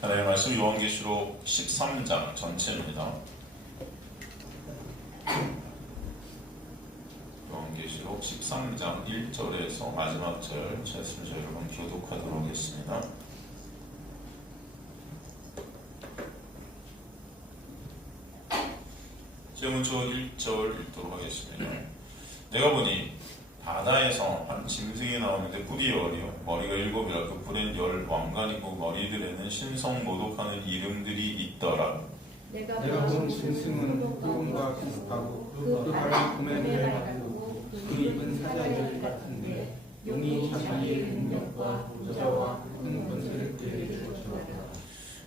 하나님의 말씀 요한계시록 13장 전체입니다. 요한계시록 13장 1절에서 마지막 절 찾으시면 여러분 교독하도록 하겠습니다. 제가 먼저 1절 읽도록 하겠습니다. 내가 보니 바다에서 한 짐승이 나오는데 뿔이 10이요 머리가 7이라 그 뿔엔 10 왕관이고 머리들에는 신성 모독하는 이름들이 있더라. 내가 본 짐승은 흑곰과 비슷하고 그 발은 금의 달같고 그 입은 사자의 입 같은데 용이 자기의 능력과 부자와 큰 권세를 그에게 주었더라.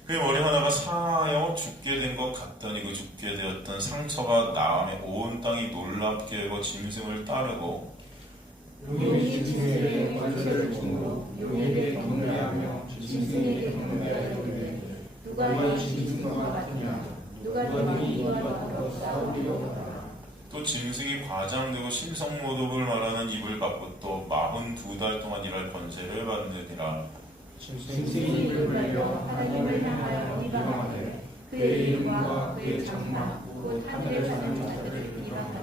그의 머리 하나가 상하여 죽게 된 것 같더니 그 죽게 되었던 상처가 나음에 온 땅이 놀랍게 하고 짐승을 따르고 용이 짐승에게 권세를 주므로 용에게 경배하며 짐승에게 경배하려되 누가 이 짐승과 같으냐 누가 이와 더불어 싸우리요 하더라. 또 짐승이 과장되고 신성모독을 말하는 입을 받고 또 42달 동안 일할 권세를 받느니라. 짐승이 입을 벌려 하나님을 향하여 비방하되 그의 이름과 그의 장막 곧 하늘에 사는 자들을 비방하더라.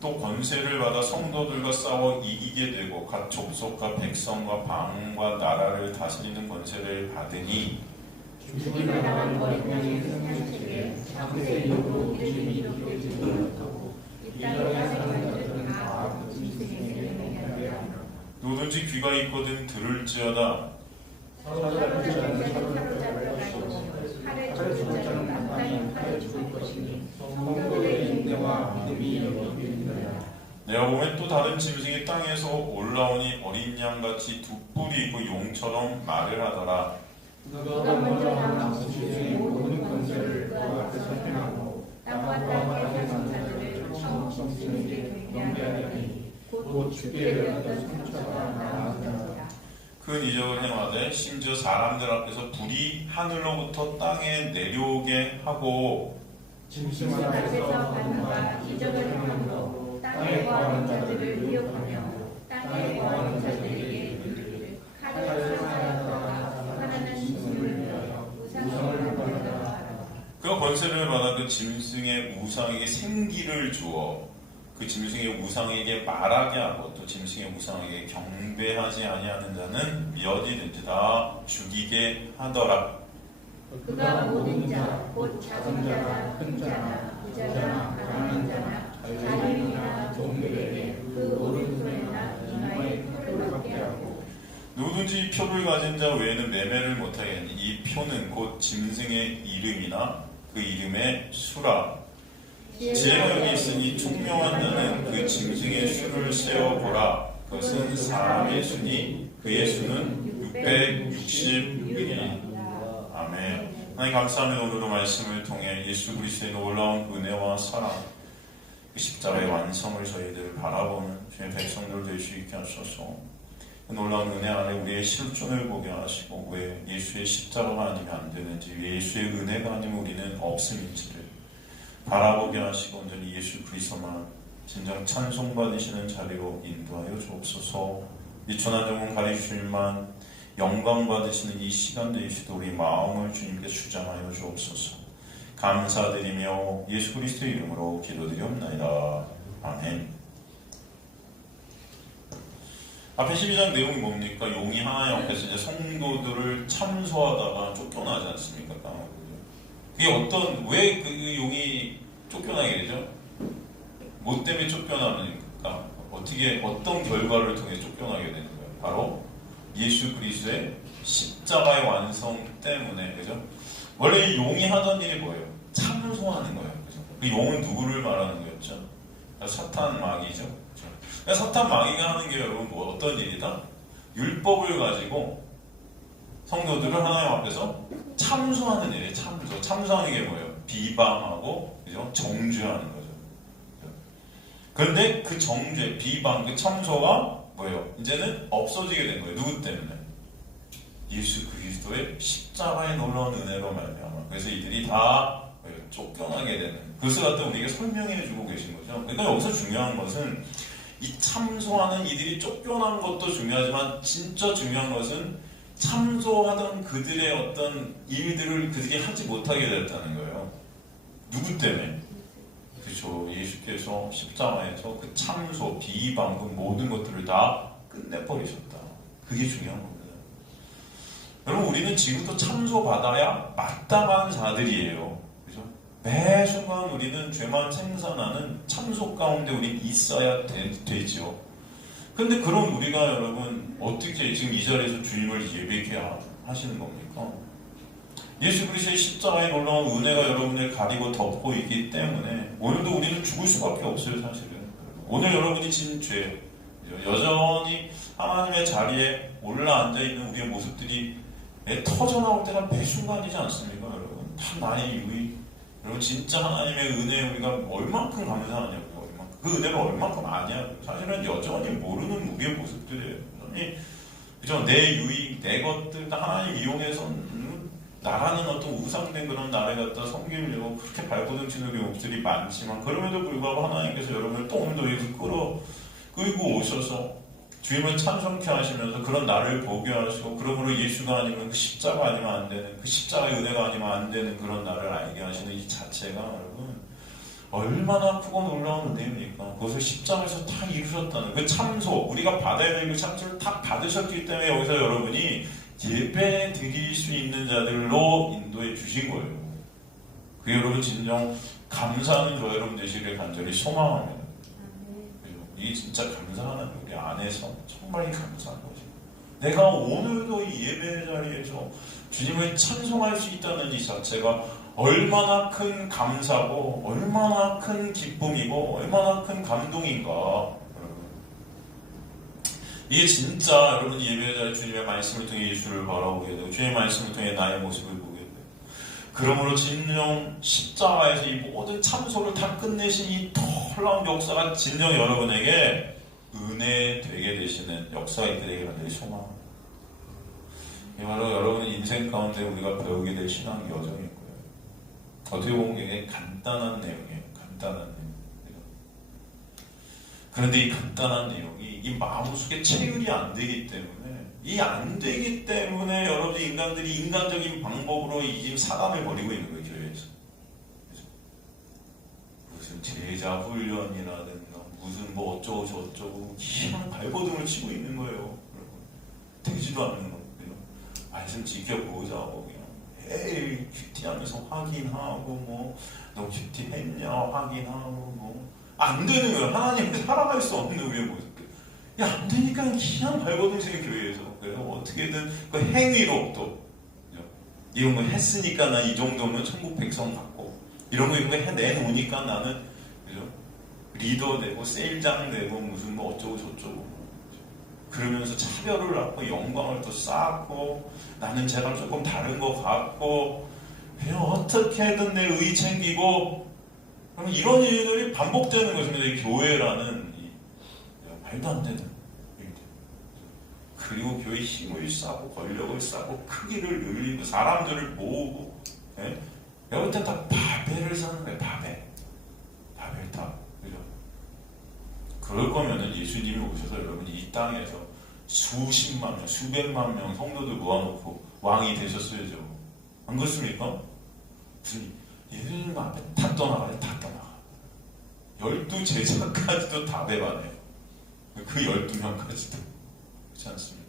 또 권세를 받아 성도들과 싸워 이기게 되고 각 족속과 백성과 방과 나라를 다스리는 권세를 받으니 죽이 나간 어린 양의 생명책에 창세 이후로 이름이 기록되지 못하고 이 땅에 사는 자들은 다 그 짐승에게 맹하게 하리라. 누구든지 귀가 있거든 들을지어다. 사로잡힐 자는 사로잡을 것이고 칼에 죽을 자는 남탕인 칼에 죽을 것이니 성도의 인내와 믿음이 여기 있느니라. 내가 보면 또 다른 짐승이 땅에서 올라오니 어린 양같이 두 뿔이 있고 용처럼 말을 하더라. 너가 먼저 나온 짐승의 모든 권세를 그 앞에서 행하고 땅과 땅의 사는 자들을 처음 짐승에게 경배하리니 곧 죽게 되었던 상처가 나아지리라. 큰 이적을 행하되 심지어 사람들 앞에서 불이 하늘로부터 땅에 내려오게 하고 짐승 앞에서 하는바 이적을 행함으로 땅에 거하는 자들을 미혹하며 땅에 거하는 자들에게 이르기를 칼을 사하여다가 살아난 짐승을 위하여 우상을 만들어라 하라. 그 권세를 받아 그 짐승의 우상에게 생기를 주어 그 짐승의 우상에게 말하게 하고 또 짐승의 우상에게 경배하지 아니하는 자는 몇 이든지 다 죽이게 하더라. 그가 모든 자, 곧 작은 자나 큰 자나 부자나 가난한 자나 자유인이나 종들에게 그 오른손이나 이마에 표를 받게 하고 누구든지 이 표를 가진 자 외에는 매매를 못하겠니. 이 표는 곧 짐승의 이름이나 그 이름의 수라. 지혜가 여기 있으니 총명한 자는 그 짐승의 수를 세어보라. 그것은 사람의 수니 그의 수는 666이니. 아멘. 하나님 감사합니다. 오늘의 말씀을 통해 예수 그리스도의 놀라운 은혜와 사랑, 그 십자가의 완성을 저희들 바라보는 주의 백성들 될 수 있게 하소서. 그 놀라운 은혜 안에 우리의 실존을 보게 하시고 왜 예수의 십자가가 아니면 안 되는지, 왜 예수의 은혜가 아니면 우리는 없음인지를 바라보게 하시고 온전히 예수 그리스도만 진정 찬송받으시는 자리로 인도하여 주옵소서. 이 천하정은 가리주님만 영광 받으시는 이 시간 되시도 우리 마음을 주님께 주장하여 주옵소서. 감사드리며 예수 그리스도의 이름으로 기도드리옵나이다. 아멘. 앞에 12장 내용이 뭡니까? 용이 하나님 앞에서 이제 성도들을 참소하다가 쫓겨나지 않습니까? 그게 왜 그 용이 쫓겨나게 되죠? 뭐 때문에 쫓겨나니까? 어떤 결과를 통해 쫓겨나게 되는 거예요? 바로 예수 그리스도의 십자가의 완성 때문에, 그죠? 원래 이 용이 하던 일이 뭐예요? 참소하는 거예요. 그죠? 그 용은 누구를 말하는 거였죠? 사탄 마귀죠. 그죠? 사탄 마귀가 하는 게 여러분 어떤 일이다? 율법을 가지고 성도들을 하나님 앞에서 참소하는 일이에요. 참소하는 게 뭐예요? 비방하고, 그죠? 정죄하는 거죠. 그런데 그 정죄, 비방, 그 참소가 뭐예요? 이제는 없어지게 된 거예요. 누구 때문에? 예수 그리스도의 십자가의 놀라운 은혜로 말미암아. 그래서 이들이 다 쫓겨나게 되는, 그것을 갖다 우리에게 설명해 주고 계신 거죠. 그러니까 여기서 중요한 것은 이 참소하는 이들이 쫓겨난 것도 중요하지만 진짜 중요한 것은 참소하던 그들의 어떤 일들을 그들이 하지 못하게 됐다는 거예요. 누구 때문에? 그렇죠. 예수께서 십자가에서 그 참소, 비방, 그 모든 것들을 다 끝내버리셨다. 그게 중요한 겁니다. 여러분, 우리는 지금도 참소받아야 마땅한 자들이에요. 그죠? 매 순간 우리는 죄만 생산하는 참소 가운데 우리는 있어야 되죠. 근데 그럼 우리가 여러분 어떻게 지금 이 자리에서 주님을 예배케 하시는 겁니까? 예수 그리스도의 십자가에 놀라운 은혜가 여러분을 가리고 덮고 있기 때문에 오늘도 우리는 죽을 수밖에 없어요. 사실은 오늘 여러분이 진 죄, 여전히 하나님의 자리에 올라앉아 있는 우리의 모습들이 터져나올 때가 매 순간이지 않습니까? 여러분 다 나의 유익. 여러분 진짜 하나님의 은혜에 우리가 얼만큼 감사하냐고요. 그 은혜를 얼만큼 아냐. 사실은 여전히 모르는 우리의 모습들이에요. 여전히 그죠? 내 유익, 내 것들 다 하나님 이용해서 나라는 어떤 우상된 그런 나라에 갖다 섬기려고 그렇게 발버둥치는 우리 목소리 많지만 그럼에도 불구하고 하나님께서 여러분을 또 오늘도 여기서 끌고 오셔서 주님을 찬송케 하시면서 그런 나를 보게 하시고 그러므로 예수가 아니면 그 십자가 아니면 안 되는 그 십자가의 은혜가 아니면 안 되는 그런 나를 알게 하시는 이 자체가 여러분 얼마나 크고 놀라운 은혜입니까? 그것을 십자가에서 다 이루셨다는 그 참소, 우리가 받아야 될 그 참소를 다 받으셨기 때문에 여기서 여러분이 예배 드릴 수 있는 자들로 인도해 주신 거예요. 그 여러분 진정 감사하는 저 여러분 되시길 간절히 소망합니다. 이게 진짜 감사하는 우리 안에서 정말 감사한 거죠. 내가 오늘도 이 예배 자리에서 주님을 찬송할 수 있다는 이 자체가 얼마나 큰 감사고 얼마나 큰 기쁨이고 얼마나 큰 감동인가. 여러분 이게 진짜 여러분 예배 자리 주님의 말씀을 통해 예수를 바라보게 되고 주님의 말씀을 통해 나의 모습을 보게 되고 그러므로 진정 십자가에서 이 모든 참소를 다 끝내신 이 놀라운 역사가 진정 여러분에게 은혜 되게 되시는 역사가 있게 되기를 간절히 소망합니다. 바로 여러분의 인생 가운데 우리가 배우게 될 신앙 여정일 거예요. 어떻게 보면 굉장히 간단한 내용이에요. 간단한 내용. 그런데 이 간단한 내용이 이 마음속에 체휼이 안 되기 때문에 이 안 되기 때문에 여러분 인간들이 인간적인 방법으로 이 지금 사람을 버리고 있는 거예요. 교회에서. 무슨 제자 훈련이라든가 무슨 뭐 어쩌고 저쩌고 희한한 발버둥을 치고 있는 거예요. 여러분. 되지도 않는 거. 말씀 지켜보자고 그냥 에이 큐티하면서 확인하고 너 큐티했냐 확인하고 안 되는 거예요. 하나님을 살아갈 수 없는 우리의 모습들. 안 되니까 희한 발버둥치는 교회에서 그래서 어떻게든 그 행위로 또 이런 거 했으니까 나 이 정도면 천국 백성 같고 이런 거 해내놓으니까 나는 그죠? 리더 되고 세일장 되고 무슨 뭐 어쩌고 저쩌고 그러면서 차별을 낳고 영광을 또 쌓고 나는 제가 조금 다른 것 같고 그냥 어떻게든 내 의 챙기고 그럼 이런 일들이 반복되는 것입니다. 이 교회라는 말도 안 되는 일들. 그리고 교회 힘을 쌓고 권력을 쌓고 크기를 늘리고 사람들을 모으고 여기서 다 바벨을 사는 거예요. 바벨 탑. 그죠? 그럴 거면은 예수님이 오셔서 여러분이 이 땅에서 수십만 명, 수백만 명 성도들 모아놓고 왕이 되셨어야죠. 안 그렇습니까? 무슨 예수님 앞에 다 떠나가요. 다 떠나가. 12 제자까지도 다 배반해요. 그 12명까지도. 그렇지 않습니까?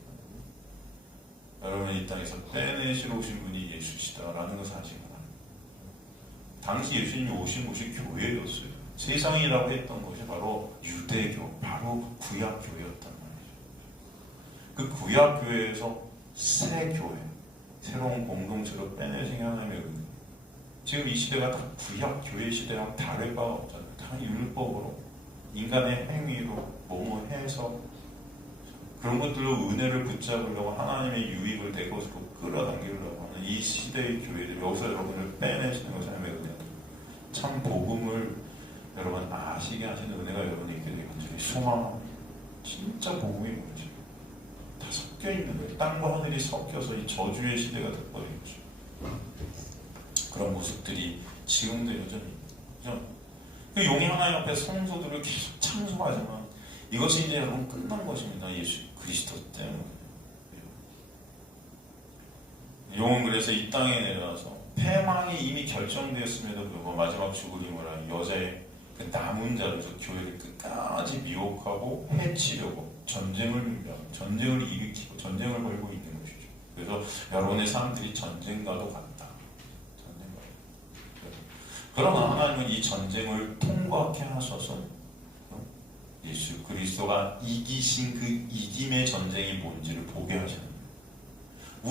여러분 이 땅에서 빼내시러 오신 분이 예수시다라는 것을 아시고 당시 예수님이 오신 곳이 교회였어요. 세상이라고 했던 것이 바로 유대교, 바로 구약교회였단 말이죠. 그 구약교회에서 새 교회, 새로운 공동체로 빼내신 하나님의 은혜. 지금 이 시대가 다 구약교회 시대랑 다를 바가 없잖아요. 다 율법으로, 인간의 행위로, 뭐뭐 해서 그런 것들로 은혜를 붙잡으려고 하나님의 유익을 내 것으로 끌어당기려고 하는 이 시대의 교회들, 여기서 여러분을 빼내시는 것이 하나님의 은혜. 참 복음을 여러분 아시게 하시는 은혜가 여러분이 있게 되기 간절히 소망합니다. 진짜 복음이 뭐지? 다 섞여 있는 거예요. 땅과 하늘이 섞여서 이 저주의 시대가 돼버린 거죠. 그런 모습들이 지금도 여전히 그죠? 그 용의 하나님 앞에 성도들을 계속 찬송하지만 이것이 이제 여러분 끝난 것입니다. 예수 그리스도 때문에. 용은 그래서 이 땅에 내려와서 패망이 이미 결정되었음에도 불구하고 마지막 죽으림을 한 여자의 그 남은 자로서 교회를 끝까지 미혹하고 해치려고 전쟁을 준비하고 전쟁을 일으키고 전쟁을 벌이고 있는 것이죠. 그래서 여러분의 삶들이 전쟁과도 같다. 전쟁과. 그러나 하나님은 이 전쟁을 통과하게 하셔서 예수 그리스도가 이기신 그 이김의 전쟁이 뭔지를 보게 하시는 거예요.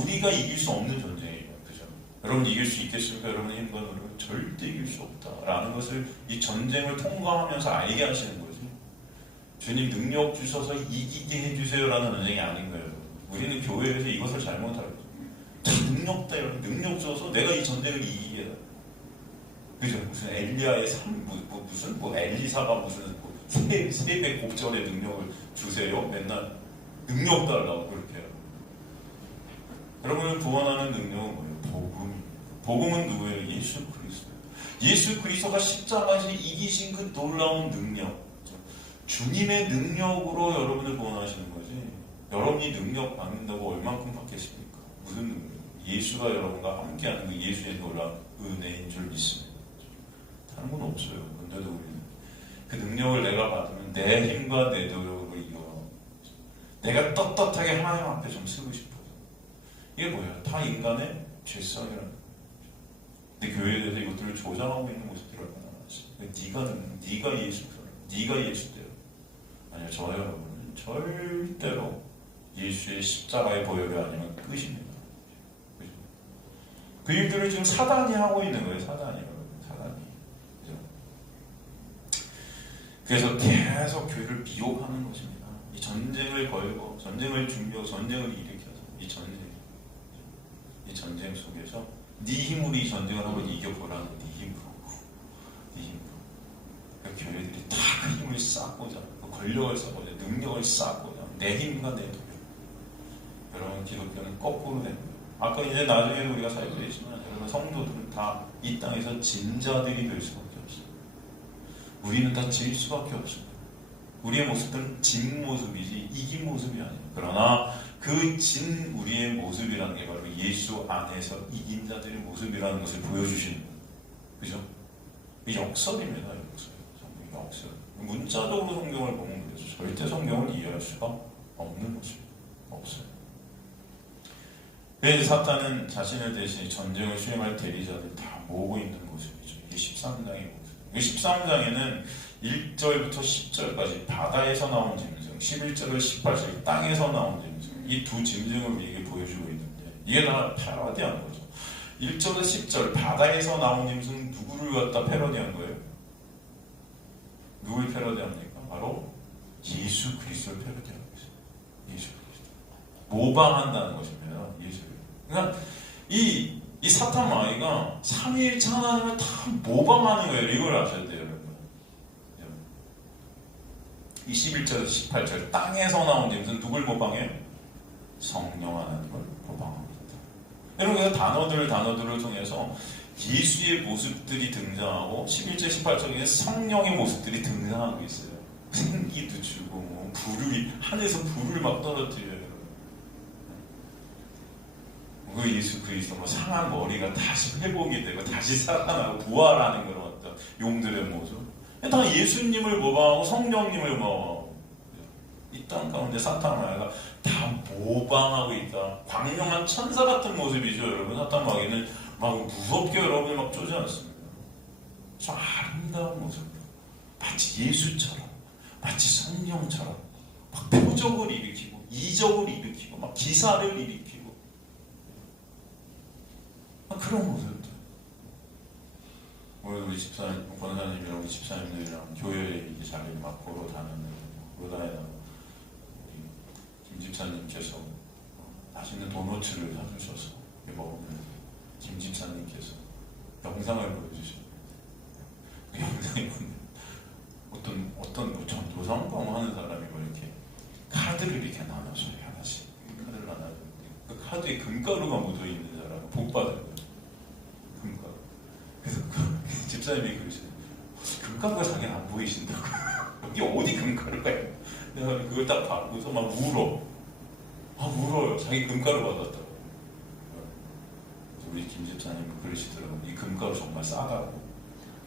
우리가 이길 수 없는 전쟁이에요. 그죠? 여러분 이길 수 있겠습니까? 여러분의 힘과 노력은 절대 이길 수 없다라는 것을 이 전쟁을 통과하면서 알게 하시는 거지. 주님 능력 주셔서 이기게 해주세요라는 전쟁이 아닌 거예요. 우리는 교회에서 이것을 잘못하고 능력 때문에 능력 줘서 내가 이 전쟁을 이기게 해. 그죠? 무슨 엘리야의 삶, 무슨 엘리사가 무슨 세배 곡절의 능력을 주세요. 맨날 능력 달라고 그렇게 해요. 여러분을 구원하는 능력은 뭐예요? 복음입니다. 복음은 누구예요? 예수 그리스도. 예수 그리스도가 십자가에서 이기신 그 놀라운 능력. 주님의 능력으로 여러분을 구원하시는 거지. 여러분이 능력 받는다고 얼만큼 받겠습니까? 무슨 능력? 예수가 여러분과 함께하는 그 예수의 놀라운 은혜인 줄 믿습니다. 다른 건 없어요. 근데도 우리는 그 능력을 내가 받으면 내 힘과 내 노력으로 이겨. 내가 떳떳하게 하나님 앞에 좀 쓰고 싶어서. 이게 뭐야? 다 인간의 죄성이라는 거예요. 근데 교회에 대해서 이것들을 조장하고 있는 모습들이 얼마나 많지. 네가 예수처럼, 네가 예수대로. 아니요, 저 여러분은 절대로 예수의 십자가의 보혈이 아니면 끝입니다. 그죠? 그 일들을 지금 사단이 하고 있는 거예요. 사단이. 그죠? 그래서 계속 교회를 미혹하는 것입니다. 이 전쟁을 걸고 전쟁을 준비하고 전쟁을 일으켜서 이 전쟁 속에서 네 힘으로 이 전쟁을 한번 이겨보라는 네 힘으로. 그러니까 교회들이 다 그 힘을 쌓고자 그 권력을 쌓고자 능력을 쌓고자 내 힘과 내 노력. 여러분 기독교는 거꾸로 됩니다. 아까 이제 나중에 우리가 살펴보겠지만 여러분 성도들은 다 이 땅에서 진자들이 될 수밖에 없어요. 우리는 다 질 수밖에 없습니다. 우리의 모습은 진 모습이지 이긴 모습이 아니에요. 그러나 그 진 우리의 모습이라는 게 바로 예수 안에서 이긴 자들의 모습이라는 것을 보여주시는 거예요. 그죠? 역설입니다. 역설. 문자적으로 성경을 보면 그래서 절대 성경을 이해할 수가 없는 것입니다. 없어요. 그래서 사탄은 자신을 대신 전쟁을 수행할 대리자들 다 모으고 있는 모습이죠. 이게 13장의 모습. 13장에는 1절부터 10절까지 바다에서 나온 짐승, 11절을 18절 땅에서 나온 짐승, 이 두 짐승을 우리에게 보여주고 있는데 이게 다 패러디한 거죠. 1절에서 10절 바다에서 나온 짐승 누구를 갖다 패러디한 거예요? 누굴 패러디합니까? 바로 예수 그리스도를 패러디하는 거죠. 예수 그리스도. 모방한다는 것입니다. 예수. 그러니까 이 사탄 마귀가 삼위일체 하나님을 다 모방하는 거예요. 이걸 아셔야 돼요, 여러분. 이 11절에서 18절 땅에서 나온 짐승 누굴 모방해요? 성령 하나님을 모방합니다. 여러분 그래서 단어들을 통해서 예수의 모습들이 등장하고 11절 18절에 성령의 모습들이 등장하고 있어요. 생기도 주고 불이 하늘에서 불을 막 떨어뜨려요. 그 예수 그리스도 상한 머리가 다시 회복이 되고 다시 살아나고 부활하는 그런 어떤 용들의 모습. 다 예수님을 모방하고 성령님을 모방하고 이 땅 가운데 사탄 마귀가 다 모방하고 있다. 광명한 천사 같은 모습이죠. 여러분 사탄 마귀는 막 무섭게 여러분을 막 쫓지 않습니다. 저 아름다운 모습, 마치 예수처럼, 마치 성령처럼 막 표적을 일으키고 이적을 일으키고 막 기사를 일으키고 그런 모습들. 오늘 우리 집사님, 권사님이랑 우리 집사님들이랑 교회에 이 자리를 막 보러 다니다가 김 집사님께서 맛있는 도너츠를 사주셔서 먹으면 김 집사님께서 영상을 보여주셨어요. 그 영상이 뭔데 어떤 전도사인가 하는 사람이 뭐 이렇게 카드를 이렇게 나눠줘요. 하나씩 카드를 나눠주는데 그 카드에 금가루가 묻어있는 사람은 복 받은 거예요. 금가루. 그래서 그 집사님이 그러시죠. 금가루가 자기는 안 보이신다고. 여기 어디 금가루가 있어? 내가 그걸 딱 봐고서 막 울어요. 자기 금가루 받았다고. 김 집사님 그러시더라고요. 이 금가루 정말 싸다고.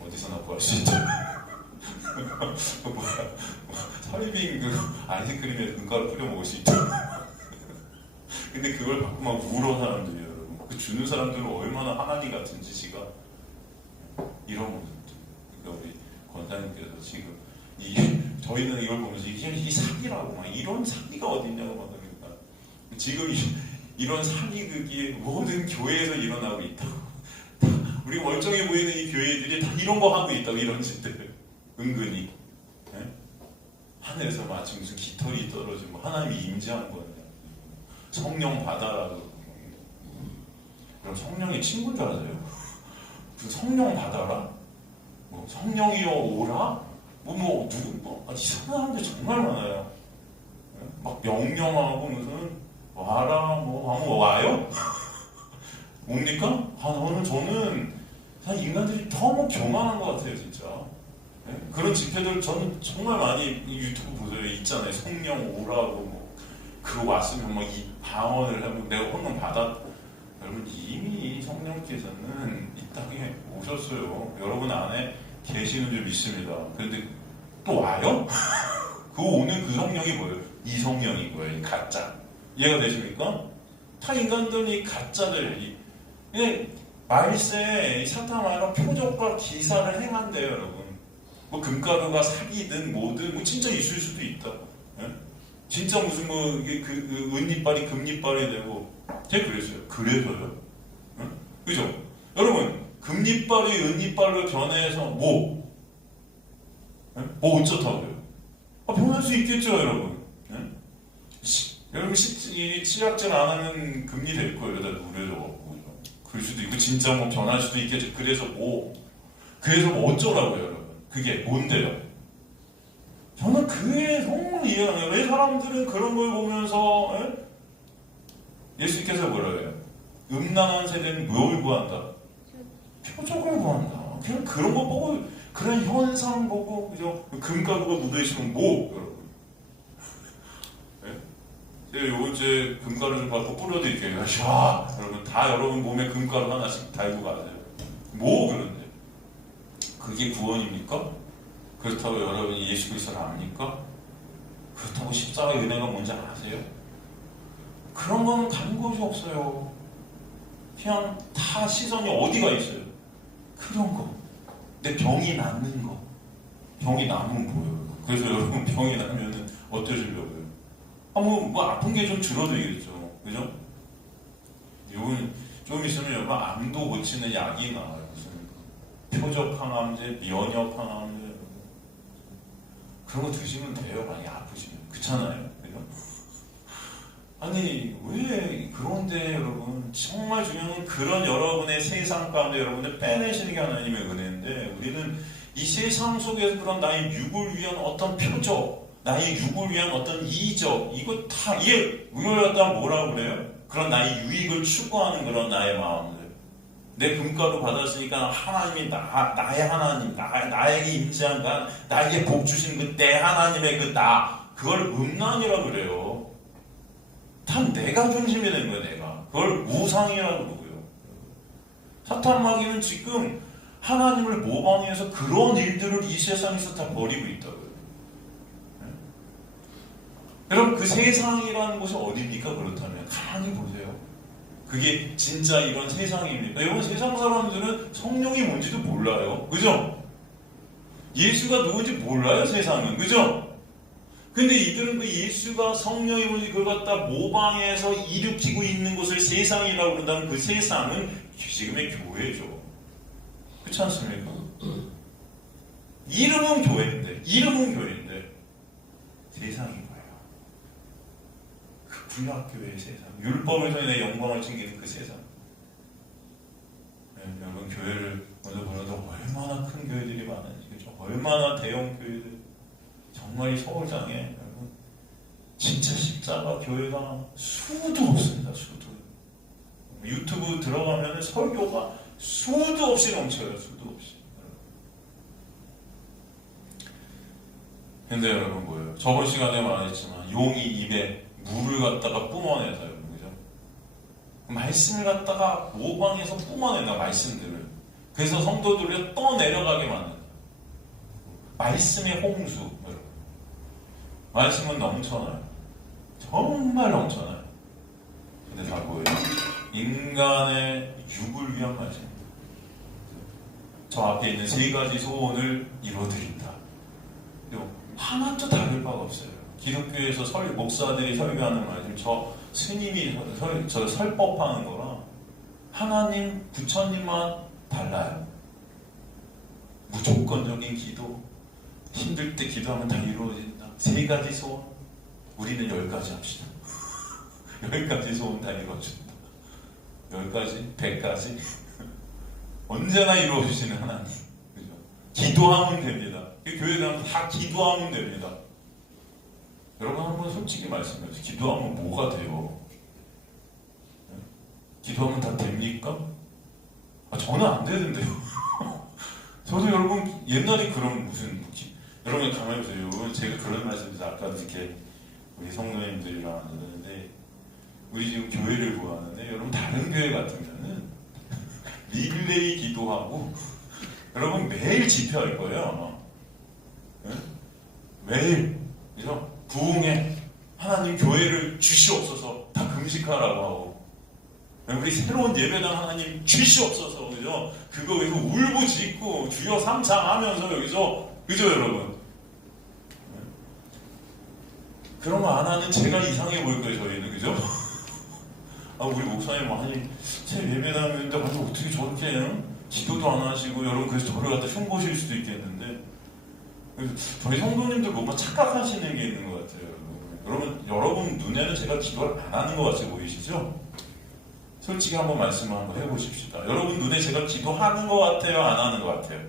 어디서나 구할 수 있다. 뭐야, 서리빙 그 아이스크림에 금가루 뿌려 먹을 수 있다. 근데 그걸 받고 막 울어 사람들이에요, 여러분. 그 주는 사람들은 얼마나 하나님 같은 짓이가 이런 모습들. 그러니까 우리 권사님께서 지금 저희는 이걸 보면서 이 사기라고 막 이런 사기가 어딨냐고 막 그러니까 지금 이런 사기극이 모든 교회에서 일어나고 있다고. 우리 멀쩡해 보이는 이 교회들이 다 이런 거 하고 있다고, 이런 짓들. 은근히. 네? 하늘에서 마치 무슨 깃털이 떨어지고 하나님이 임재한 거예요. 성령 받아라도. 그럼 성령이 친구인 줄 아세요? 그 성령 받아라? 뭐 성령이여 오라? 이상한 사람들 정말 많아요. 네? 막 명령하고 무슨 와라, 한번 와요? 뭡니까? 오늘 저는 사실 인간들이 너무 교만한 것 같아요, 진짜. 네? 그런 집회들 저는 정말 많이 유튜브 보세요. 있잖아요. 성령 오라고 그거 왔으면 이 방언을 하고 내가 혼돈 받았. 여러분 이미 성령께서는 이 땅에 오셨어요. 여러분 안에 계시는 줄 믿습니다. 그런데 또 와요? 그 오늘 그 성령이 뭐예요? 이 성령인 거예요. 이 가짜. 이해가 되십니까? 타 인간들이 가짜들. 말세 사탄아가 표적과 기사를 행한대요, 여러분. 금가루가 사기든 뭐든 진짜 있을 수도 있다. 예? 진짜 무슨 은이빨이 금이빨이 되고. 제가 그랬어요. 그래서요? 예? 그죠? 여러분 금이빨이 은이빨로 변해서 뭐 어쩌다고요? 변할 수 있겠죠, 여러분. 예? 여러분 치약질 안 하면 금리 될 거예요. 다 누려져갖고. 그럴 수도 있고 진짜 변할 수도 있겠죠. 그래서 어쩌라고요, 여러분? 그게 뭔데요? 저는 그게 정말 이해가 안 해요. 왜 사람들은 그런 걸 보면서 예수님께서 뭐라 해요? 음란한 세대는 뭘 구한다? 표적을 구한다. 그냥 그런 거 보고 그런 현상 보고 그죠? 금가루가 묻어있으면 여러분? 제가 요번 주에 금가루 좀 받고 뿌려드릴게요. 샤! 여러분 다 여러분 몸에 금가루 하나씩 달고 가세요. 그런데? 그게 구원입니까? 그렇다고 여러분이 예수 그리스도를 압니까? 그렇다고 십자가의 은혜가 뭔지 아세요? 그런 거는 간 곳이 없어요. 그냥 다 시선이 어디가 있어요? 그런 거. 내 병이 낫는 거. 병이 나면 뭐예요? 그래서 여러분 병이 나면은 어떠시려고요? 아픈 게 좀 줄어들겠죠. 그죠? 요건 좀 있으면 여러분 암도 고치는 약이 나와요. 무슨 표적 항암제, 면역 항암제. 그런 거 드시면 돼요. 많이 아프시면. 그렇잖아요. 그죠? 아니, 왜, 그런데 여러분, 정말 중요한 건 그런 여러분의 세상 가운데 여러분을 빼내시는 게 하나님의 은혜인데, 우리는 이 세상 속에서 그런 나의 육을 위한 어떤 표적, 나의 육을 위한 어떤 이적, 이거 다, 이걸 갖다 뭐라고 그래요? 그런 나의 유익을 추구하는 그런 나의 마음들. 내 금가루 받았으니까 하나님이 나의 하나님, 나에게 임재한 나에게 복 주신 내 하나님의 그걸 음란이라고 그래요. 다 내가 중심이 된 거예요, 내가. 그걸 우상이라고 그러고요. 사탄 마귀는 지금 하나님을 모방해서 그런 일들을 이 세상에서 다 벌이고 있다고요. 여러분 그 세상이라는 곳이 어디입니까? 그렇다면 가만히 보세요. 그게 진짜 이런 세상입니까? 여러분 세상 사람들은 성령이 뭔지도 몰라요. 그죠? 예수가 누군지 몰라요, 세상은. 그죠? 근데 이들은 그 예수가 성령이 뭔지 그걸 갖다 모방해서 일으키고 있는 곳을 세상이라고 그런다면 그 세상은 지금의 교회죠. 그렇지 않습니까? 이름은 교회인데 세상인 거예요. 그 구약교회의 세상, 율법을 통해 내 영광을 챙기는 그 세상. 네, 여러분 교회를 먼저 보려도 얼마나 큰 교회들이 많은지, 그렇죠? 얼마나 대형 교회들. 정말 이 서울장에 여러분 진짜 십자가 교회가 수도 없습니다. 수도. 유튜브 들어가면 설교가 수도 없이 넘쳐요. 수도 없이. 근데 여러분 뭐예요? 저번 시간에 말했지만 용이 입에 물을 갖다가 뿜어내서 여러분, 그죠? 말씀을 갖다가 모방해서 뿜어낸다, 말씀들을. 그래서 성도들을 떠내려가게 만든다. 말씀의 홍수. 여러분. 말씀은 넘쳐나요. 정말 넘쳐나요. 근데 다 뭐예요? 인간의 육을 위한 말씀입니다. 저 앞에 있는 세 가지 소원을 이루어드린다. 하나도 다를 바가 없어요. 기독교에서 목사들이 설교하는 말씀, 저 스님이 저 설법하는 거랑 하나님, 부처님만 달라요. 무조건적인 기도, 힘들 때 기도하면 다 이루어진다. 세 가지 소원, 우리는 10가지 합시다. 10가지 소원 다 이루어진다. 10가지, 100가지 언제나 이루어주시는 하나님. 그죠? 기도하면 됩니다. 교회 가면 다 기도하면 됩니다. 여러분 한번 솔직히 말씀해주세요. 기도하면 뭐가 돼요? 기도하면 다 됩니까? 저는 안 되는데요. 저도 여러분 옛날에 그런 여러분 가만히 보세요. 제가 그런 말씀드려서 아까 이렇게 우리 성도님들이랑 하는데 우리 지금 교회를 구하는데 여러분 다른 교회 같으면은 릴레이 기도하고 여러분 매일 집회할 거예요. 네? 매일. 그래서 부흥에 하나님 교회를 주시옵소서 다 금식하라고 하고 우리 새로운 예배당 하나님 주시옵소서 그죠? 그거 여기서 울부짖고 주여 삼창하면서 여기서 그죠 여러분? 네? 그런 거 안 하는 제가 이상해 보일 거예요 저희는 그죠? 우리 목사님 아니 새 예배당인데 어떻게 저렇게 기도도 안 하시고 여러분 그래서 저를 갖다 흉보실 수도 있겠는데 저희 성도님들 뭔가 착각하시는 게 있는 것 같아요. 여러분 눈에는 제가 기도를 안 하는 것 같이 보이시죠? 솔직히 한번 말씀을 한번 해보십시다. 여러분 눈에 제가 기도하는 것 같아요? 안 하는 것 같아요?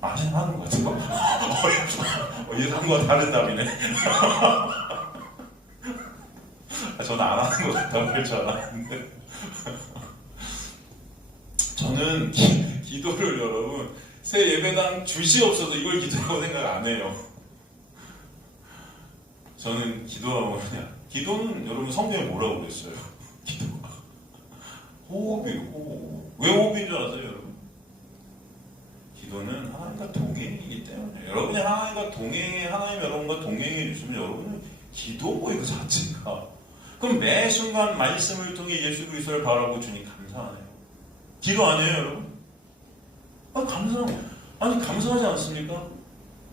하는 것 같아요? 예상과 다른 답이네. 저는 안 하는 것 같다고 할 줄 알았는데 저는 기도를 여러분 새 예배당 주시옵소서 이걸 기도라고 생각 안 해요. 저는 기도하면 기도는 여러분 성경에 뭐라고 그랬어요? 기도가 호흡이에요. 호흡. 왜 호흡인 줄 아세요 여러분? 기도는 하나님과 동행이기 때문에 여러분이 하나님과 하나님 여러분과 동행해 주시면 여러분은 기도고의 그 자체가 그럼 매 순간 말씀을 통해 예수 그리스도를 바라보고 주님 감사하네요. 기도 아니에요 여러분? 감사하지 않습니까?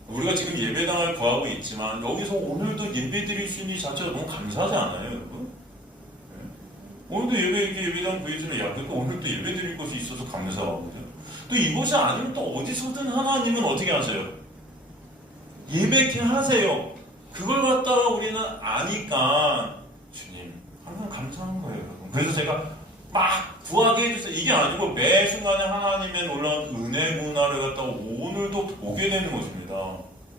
우리가 지금 예배당을 구하고 있지만 여기서 오늘도 예배 드릴 수 있는 이 자체가 너무 감사하지 않아요 여러분? 네? 오늘도 예배당 구해주면 그러니까 오늘도 예배 드릴 곳이 있어서 감사하거든요. 또 이곳이 아니면 또 어디서든 하나님은 어떻게 하세요? 예배케 하세요. 그걸 갖다가 우리는 아니까 주님 항상 감사한 거예요 여러분. 그래서 제가 막 구하게 해주세요. 이게 아니고 매 순간에 하나님의 놀라운 은혜 문화를 갖다가 오늘도 보게 되는 것입니다.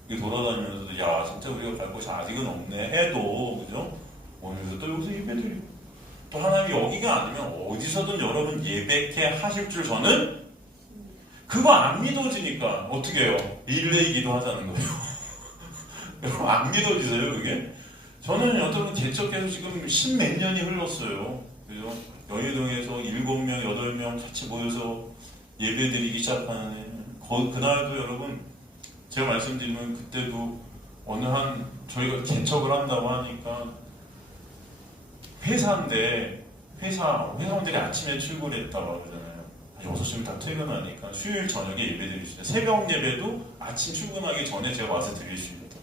돌아다니면서도 진짜 우리가 갈 곳이 아직은 없네 해도 그죠? 오늘도 또 여기서 예배드리고 또 하나님이 여기가 아니면 어디서든 여러분 예배케 하실 줄 저는 그거 안 믿어지니까 어떻게 해요? 릴레이 기도하자는 거예요. 여러분 안 믿어지세요 그게? 저는 여러분 개척해서 지금 10몇 년이 흘렀어요. 그죠? 여의동에서 7명, 8명 같이 모여서 예배드리기 시작하는 그날도 여러분 제가 말씀드리면 그때도 어느 저희가 개척을 한다고 하니까 회사인데 회사원들이 아침에 출근했다고 그러잖아요. 6시면 다 퇴근하니까 수요일 저녁에 예배드릴 수 있어요. 새벽 예배도 아침 출근하기 전에 제가 와서 드릴 수 있다.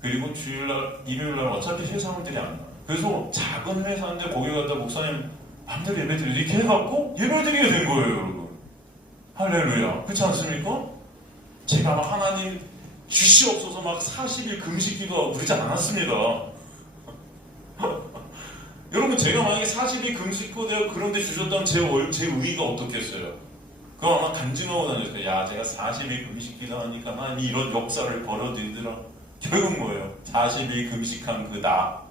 그리고 주일날, 일요일날 어차피 회사원들이 안 나와요. 그래서 작은 회사인데 거기 갔다 목사님 마음대로 예배드리고 이렇게 해갖고 예배드리게 된 거예요 여러분. 할렐루야. 그렇지 않습니까? 제가 막 하나님 주시옵소서 막 40일 금식기도 하고 그러지 않았습니다. 여러분 제가 만약에 40일 금식기도 하고 그런데 주셨다면 제 의의가 어떻겠어요? 그거 아마 간증하고 다녔어요. 제가 40일 금식기도 하니까 하나님이 이런 역사를 벌어들이더라. 결국은 뭐예요? 40일 금식한 그 나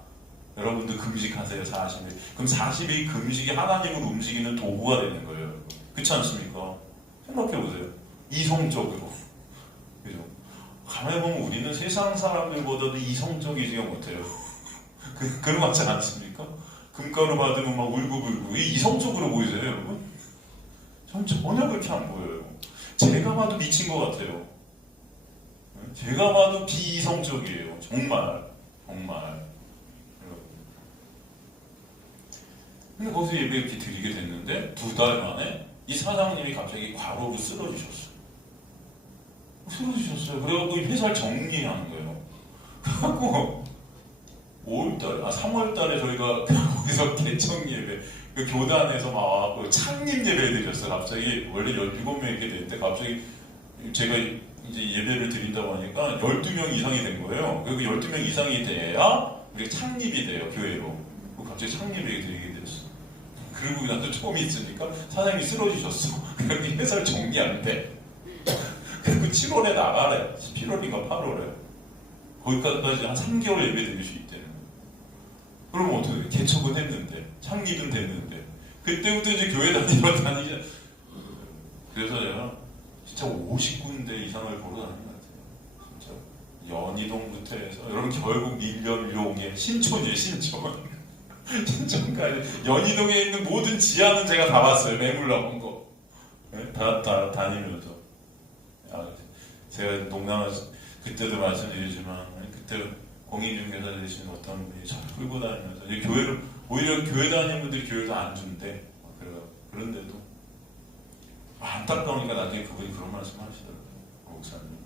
여러분도 금식하세요 40일. 그럼 40일 금식이 하나님을 움직이는 도구가 되는 거예요 여러분. 그렇지 않습니까? 생각해보세요. 이성적으로 그죠? 가만히 보면 우리는 세상 사람들보다도 이성적이지가 못해요. 그런 거 같지 않습니까? 금가루 받으면 막 울고불고 이성적으로 보이세요, 여러분? 전 전혀 그렇게 안 보여요. 제가 봐도 미친 것 같아요. 제가 봐도 비이성적이에요. 정말. 근데 거기서 예배 이렇게 드리게 됐는데 2달 만에 이 사장님이 갑자기 과로로 쓰러지셨어요. 그래갖고 회사를 정리하는 거예요. 그래갖고 3월 달에 저희가 거기서 개청 예배, 그 교단에서 막 와갖고 창립 예배 드렸어요. 갑자기 원래 17명 이렇게 됐는데 갑자기 제가 이제 예배를 드린다고 하니까 12명 이상이 된 거예요. 그리고 12명 이상이 돼야 우리가 창립이 돼요, 교회로. 갑자기 창립 예배 드리게 됐어요. 그리고 나도 처음 있으니까 사장님이 쓰러지셨어. 그래서 회사를 정리 안 돼. 그리고 7월에 나가래. 7월인가 8월에. 거기까지 한 3개월 예배 드릴 수 있대요. 그럼 어떻게 돼? 개척은 했는데, 창립은 됐는데, 그때부터 이제 교회 다니자. 그래서 제가 진짜 50군데 이상을 보러 다닌 것 같아요. 진짜. 연희동부터 해서, 여러분 결국 밀려용의 신촌이에요, 신촌. 신촌까지. 연희동에 있는 모든 지하는 제가 다 봤어요, 매물 나온 거. 네? 다 다니면서. 제가 그때도 말씀드리지만, 그때 공인중개사 되신 어떤 분이 잘 끌고 다니면서 이제 교회를 오히려 교회 다니는 분들이 교회도 안 준대. 그런데도 안타까우니까 나중에 그분이 그런 말씀 하시더라고요. 목사님,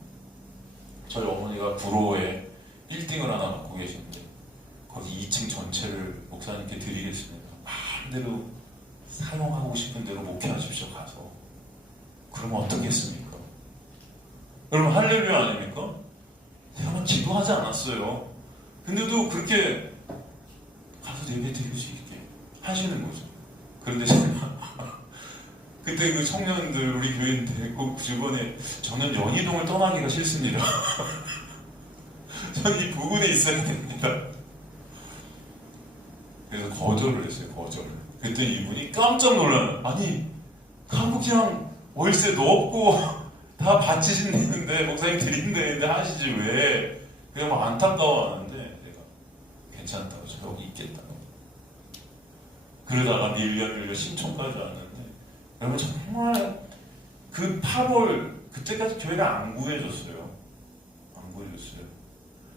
저희 어머니가 구로에 빌딩을 하나 갖고 계신데 거기 2층 전체를 목사님께 드리겠습니다. 마음대로 사용하고 싶은 대로 목회하십시오. 가서. 그러면 어떻겠습니까? 여러분 할렐루야 아닙니까? 제가 기도하지 않았어요. 근데도 그렇게 가서 예배 드릴 수 있게 하시는 거죠. 그런데 제가 그때 그 청년들 우리 교회인데 그 주변에 저는 연희동을 떠나기가 싫습니다. 저는 이 부근에 있어야 됩니다. 그래서 거절을 했어요. 그때 이분이 깜짝 놀라요. 아니 한국이랑 월세도 없고 다 바치신다는데 목사님 드린다는데 하시지 왜? 그냥 막 안타까워하는데 내가 괜찮다고 저 여기 있겠다고. 그러다가 밀려 신촌까지 왔는데 여러분 정말 그 8월 그때까지 교회가 안 구해졌어요.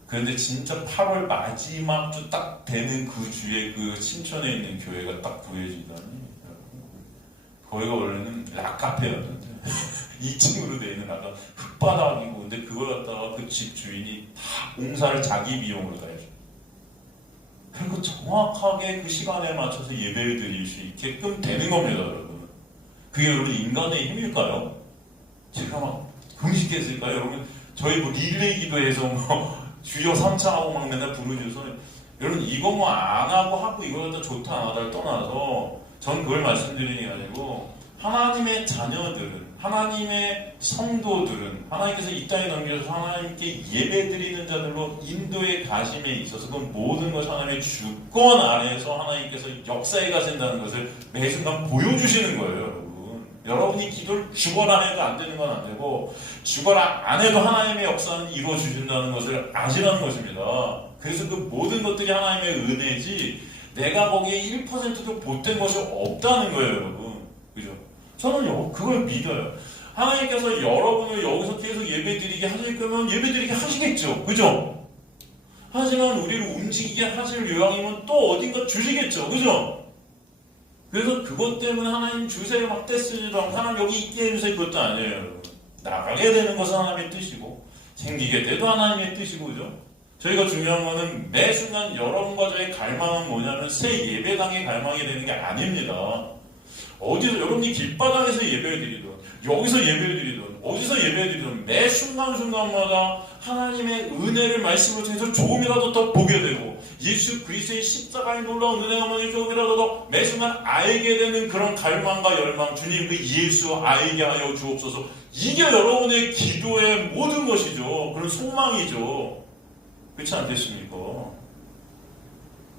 그런데 진짜 8월 마지막 주 딱 되는 그 주에 그 신촌에 있는 교회가 딱 구해지다니. 거기가 원래는 락카페였는데 2층으로 돼 있는 아까 흙바닥이고 근데 그걸 갖다가 그 집 주인이 다 공사를 자기 비용으로 다 해줘. 그리고 정확하게 그 시간에 맞춰서 예배를 드릴 수 있게끔 되는 겁니다, 여러분. 그게 여러분 인간의 힘일까요? 제가 막 금식했을까요, 여러분? 저희 뭐 릴레이 기도해서 뭐 주여 3차 하고 막 맨날 부르셔서 여러분 이거 뭐 안 하고 이거 갖다 좋다 안 하다를 떠나서 전 그걸 말씀드리는 게 아니고 하나님의 자녀들은 하나님의 성도들은 하나님께서 이 땅에 넘겨서 하나님께 예배드리는 자들로 인도에 가심에 있어서 그 모든 것이 하나님의 주권 아래에서 하나님께서 역사에 가신다는 것을 매 순간 보여주시는 거예요, 여러분. 여러분이 기도를 죽어라 해도 안 되는 건 안 되고 죽어라 안 해도 하나님의 역사는 이루어주신다는 것을 아시라는 것입니다. 그래서 그 모든 것들이 하나님의 은혜지 내가 거기에 1%도 보탠 것이 없다는 거예요, 여러분. 그죠? 저는 그걸 믿어요. 하나님께서 여러분을 여기서 계속 예배드리게 하실 거면 예배드리게 하시겠죠. 그죠? 하지만 우리를 움직이게 하실 요양이면 또 어딘가 주시겠죠. 그죠? 그래서 그것 때문에 하나님 주세요 막 떼쓰지도 않고 하나님 여기 있게 해주세요 그것도 아니에요, 여러분. 나가게 되는 것은 하나님의 뜻이고 생기게 돼도 하나님의 뜻이고 그죠? 저희가 중요한 거는 매 순간 여러분과 저의 갈망은 뭐냐면 새 예배당에 갈망이 되는 게 아닙니다. 어디서 여러분이 길바닥에서 예배를 드리든 여기서 예배를 드리든 어디서 예배를 드리든 매 순간순간마다 하나님의 은혜를 말씀을 통해서 조금이라도 더 보게 되고 예수 그리스도의 십자가의 놀라운 은혜가 뭐니 조금이라도 더 매 순간 알게 되는 그런 갈망과 열망 주님 그 예수 알게 하여 주옵소서. 이게 여러분의 기도의 모든 것이죠. 그런 소망이죠. 그렇지 않겠습니까?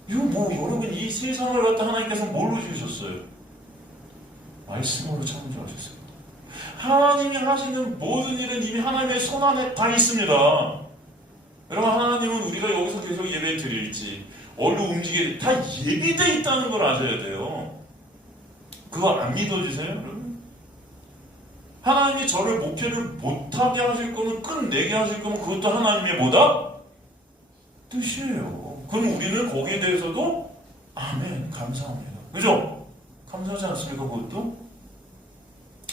이거 뭐 여러분 이 세상을 갖다 하나님께서 뭘로 주셨어요? 말씀으로 창조하셨습니다. 하나님이 하시는 모든 일은 이미 하나님의 손안에 다 있습니다. 여러분 하나님은 우리가 여기서 계속 예배 드릴지 어디로 움직이게 다 예비돼 있다는 걸 아셔야 돼요. 그거 안 믿어지세요, 여러분? 하나님이 저를 목표를 못하게 하실 거면, 끝내게 하실 거면 그것도 하나님의 뭐다? 뜻이에요. 그럼 우리는 거기에 대해서도 아멘, 감사합니다. 그죠? 감사하지 않습니까, 그것도?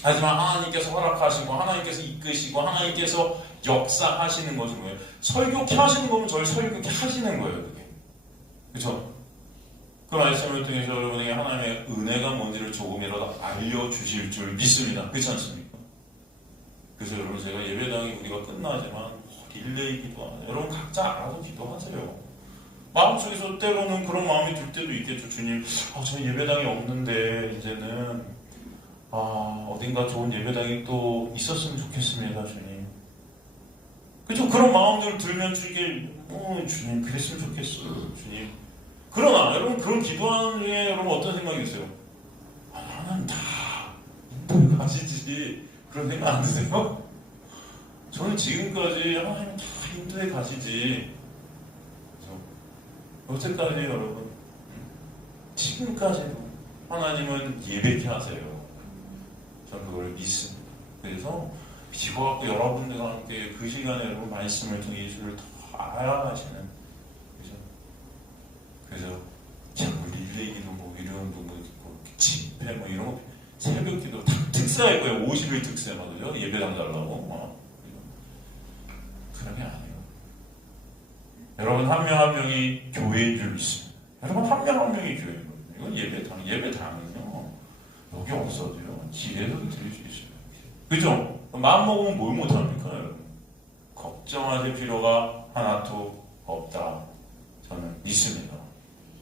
하지만 하나님께서 허락하시고 하나님께서 이끄시고 하나님께서 역사하시는 것이 뭐예요? 설교케 하시는 거면 저를 설교케 하시는 거예요, 그게. 그죠? 그 말씀을 통해서 여러분에게 하나님의 은혜가 뭔지를 조금이라도 알려주실 줄 믿습니다. 그렇지 않습니까? 그래서 여러분, 제가 예배당이 우리가 끝나지만 릴레이 기도하는, 여러분 각자 알아서 기도하세요. 마음속에서 때로는 그런 마음이 들 때도 있겠죠. 주님, 저 예배당이 없는데 이제는 어딘가 좋은 예배당이 또 있었으면 좋겠습니다, 주님. 그죠? 그런 마음들 들면 주님, 그랬으면 좋겠어요, 주님. 그러나 여러분, 그런 기도하는 중에 여러분 어떤 생각이 있어요? 나는 다 인도에 가시지, 그런 생각 안 드세요? 저는 지금까지 하나님 다 인도에 가시지. 그죠? 여태까지 여러분, 지금까지도 하나님은 예배케 하세요. 저는 그걸 믿습니다. 그래서 비워갖고 여러분들과 함께 그 시간에 여러분 말씀을 통해 예수를 더 알아가시는, 그죠? 그래서 자꾸 릴레이기도 이런 집회 이런 거, 새벽기도 다 특사일 거예요. 50일 특세만, 그죠? 예배당 달라고 그런 게 아니에요. 여러분 한 명 한 명이 교회인 줄 믿습니다. 여러분 한 명 한 명이 교회인 거예요. 이건 예배당은요 여기 없어도요 길에서도 드릴 수 있어요. 그죠? 마음 먹으면 뭘 못합니까, 여러분? 걱정하실 필요가 하나도 없다, 저는 믿습니다.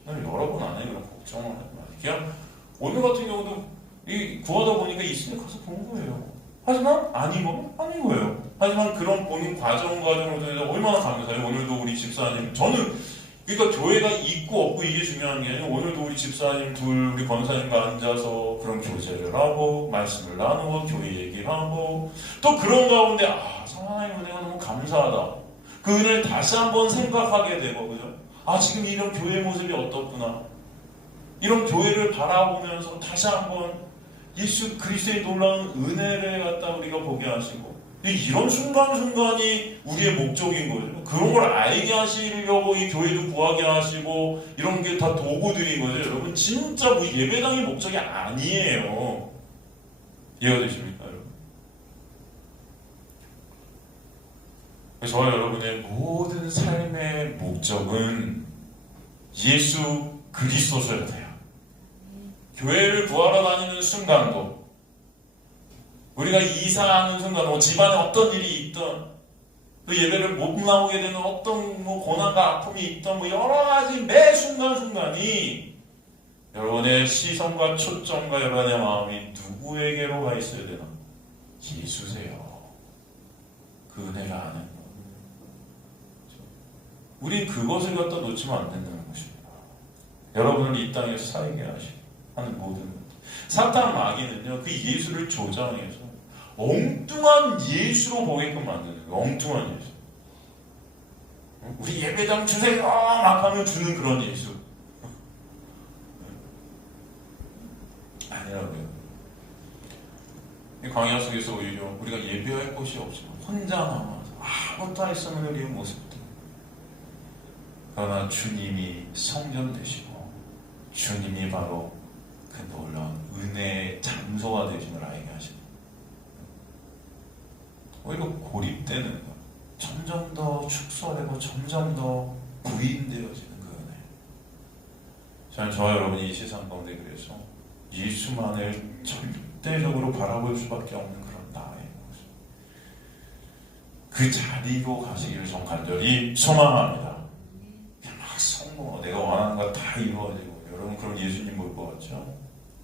여러분 안에 그런 걱정을 하지 마세요. 그냥 오늘 같은 경우도 구하다 보니까 있으면 가서 본 거예요. 하지만 아니면 아닌 거예요. 하지만 그런 본인 과정을 통해서 얼마나 감사해요. 오늘도 우리 집사님, 저는 그러니까 교회가 있고 없고 이게 중요한 게 아니라, 오늘도 우리 집사님 둘, 우리 권사님과 앉아서 그런 교제를 하고 말씀을 나누고 교회 얘기하고, 또 그런 가운데 하나님의 은혜가 너무 감사하다, 그 은혜를 다시 한번 생각하게 되고, 그죠? 지금 이런 교회 모습이 어떻구나, 이런 교회를 바라보면서 다시 한번 예수 그리스도의 놀라운 은혜를 갖다 우리가 보게 하시고, 이런 순간순간이 우리의 목적인 거죠. 그런 걸 알게 하시려고 이 교회도 구하게 하시고, 이런 게 다 도구들인 거죠. 여러분, 진짜 우리 예배당의 목적이 아니에요. 이해가 되십니까, 여러분? 저와 여러분의 모든 삶의 목적은 예수 그리스도셔야 돼요. 교회를 구하러 다니는 순간도, 우리가 이사하는 순간, 집안에 어떤 일이 있던, 그 예배를 못 나오게 되는 어떤 고난과 아픔이 있던, 여러 가지 매 순간순간이 여러분의 시선과 초점과 여러분의 마음이 누구에게로 가 있어야 되나? 예수세요. 그 은혜를 아는 것. 우린 그것을 갖다 놓치면 안 된다는 것입니다. 여러분을 이 땅에서 살게 하는 모든 것. 사탄 마귀는요, 그 예수를 조장해서 엉뚱한 예수로 보게끔 만드는 거예요. 엉뚱한 예수. 우리 예배당 주세요 막 하면 주는 그런 예수. 아니라고요. 이 광야 속에서 오히려 우리가 예배할 곳이 없이 혼자 남아서 아무것도 할 수 없는 우리의 모습들. 그러나 주님이 성전 되시고, 주님이 바로 그 놀라운 은혜의 장소가 되심을 알게 하시는, 오히려 고립되는 것, 점점 더 축소되고 점점 더 부인되어지는 그 은혜. 저는 저와 여러분이 이 세상 가운데 그래서 예수만을 절대적으로 바라볼 수밖에 없는 그런 나의 모습, 그 자리로 가시기를 전 간절히 소망합니다. 막 성공, 내가 원하는 거 다 이루어지고, 여러분 그런 예수님 볼 것 같죠?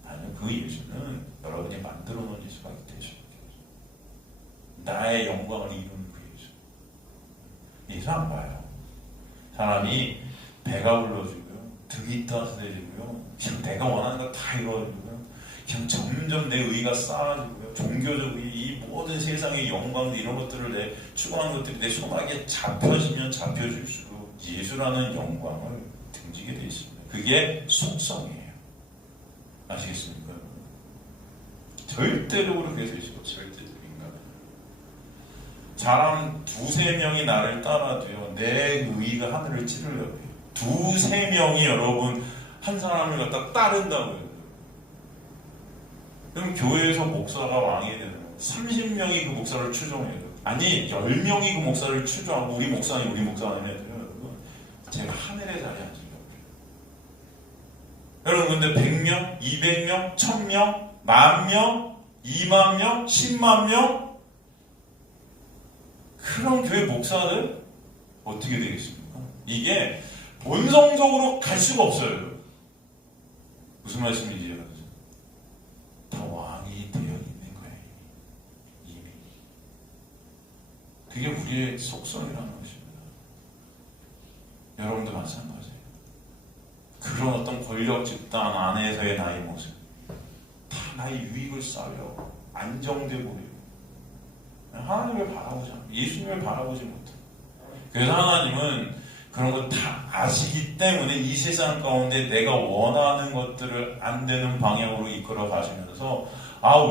아니요, 그 예수는 여러분이 만들어 놓은 예수가 되십니다. 나의 영광을 이루는 그 예수. 예수 안 봐요. 사람이 배가 불러주고요, 등이 따스해지고요, 그냥 내가 원하는 거 다 이루어지고요, 그냥 점점 내 의가 쌓아지고요, 종교적 이 모든 세상의 영광 이런 것들을 내 추구하는 것들이 내 손아귀에 잡혀지면 잡혀질수록 예수라는 영광을 움직이게 되어 있습니다. 그게 속성이에요. 아시겠습니까? 절대로 그렇게 되시고 절대로 인간. 사람 두세 명이 나를 따라도요, 내 의의가 하늘을 찌르려고 해요. 두세 명이 여러분 한 사람을 갖다 따른다고요. 그럼 교회에서 목사가 왕이 되는 거예요. 30명이 그 목사를 추종해요. 아니 10명이 그 목사를 추종하고 우리 목사님 해도요. 제가 하늘의 자리에 앉으려고 해요. 여러분 근데 100명, 200명, 1000명, 10,000명, 20,000명, 100,000명 그런 교회 목사들 어떻게 되겠습니까? 이게 본성적으로 갈 수가 없어요. 무슨 말씀인지 알아요? 다 왕이 되어 있는 거예요. 이미. 그게 우리의 속성이라는 것입니다. 여러분도 마찬가지예요. 그런 어떤 권력 집단 안에서의 나의 모습, 다 나의 유익을 쌓으려고 안정돼 보이고 하나님을 바라보지 않고 예수님을 바라보지 못해. 그래서 하나님은 그런 거 다 아시기 때문에 이 세상 가운데 내가 원하는 것들을 안 되는 방향으로 이끌어 가시면서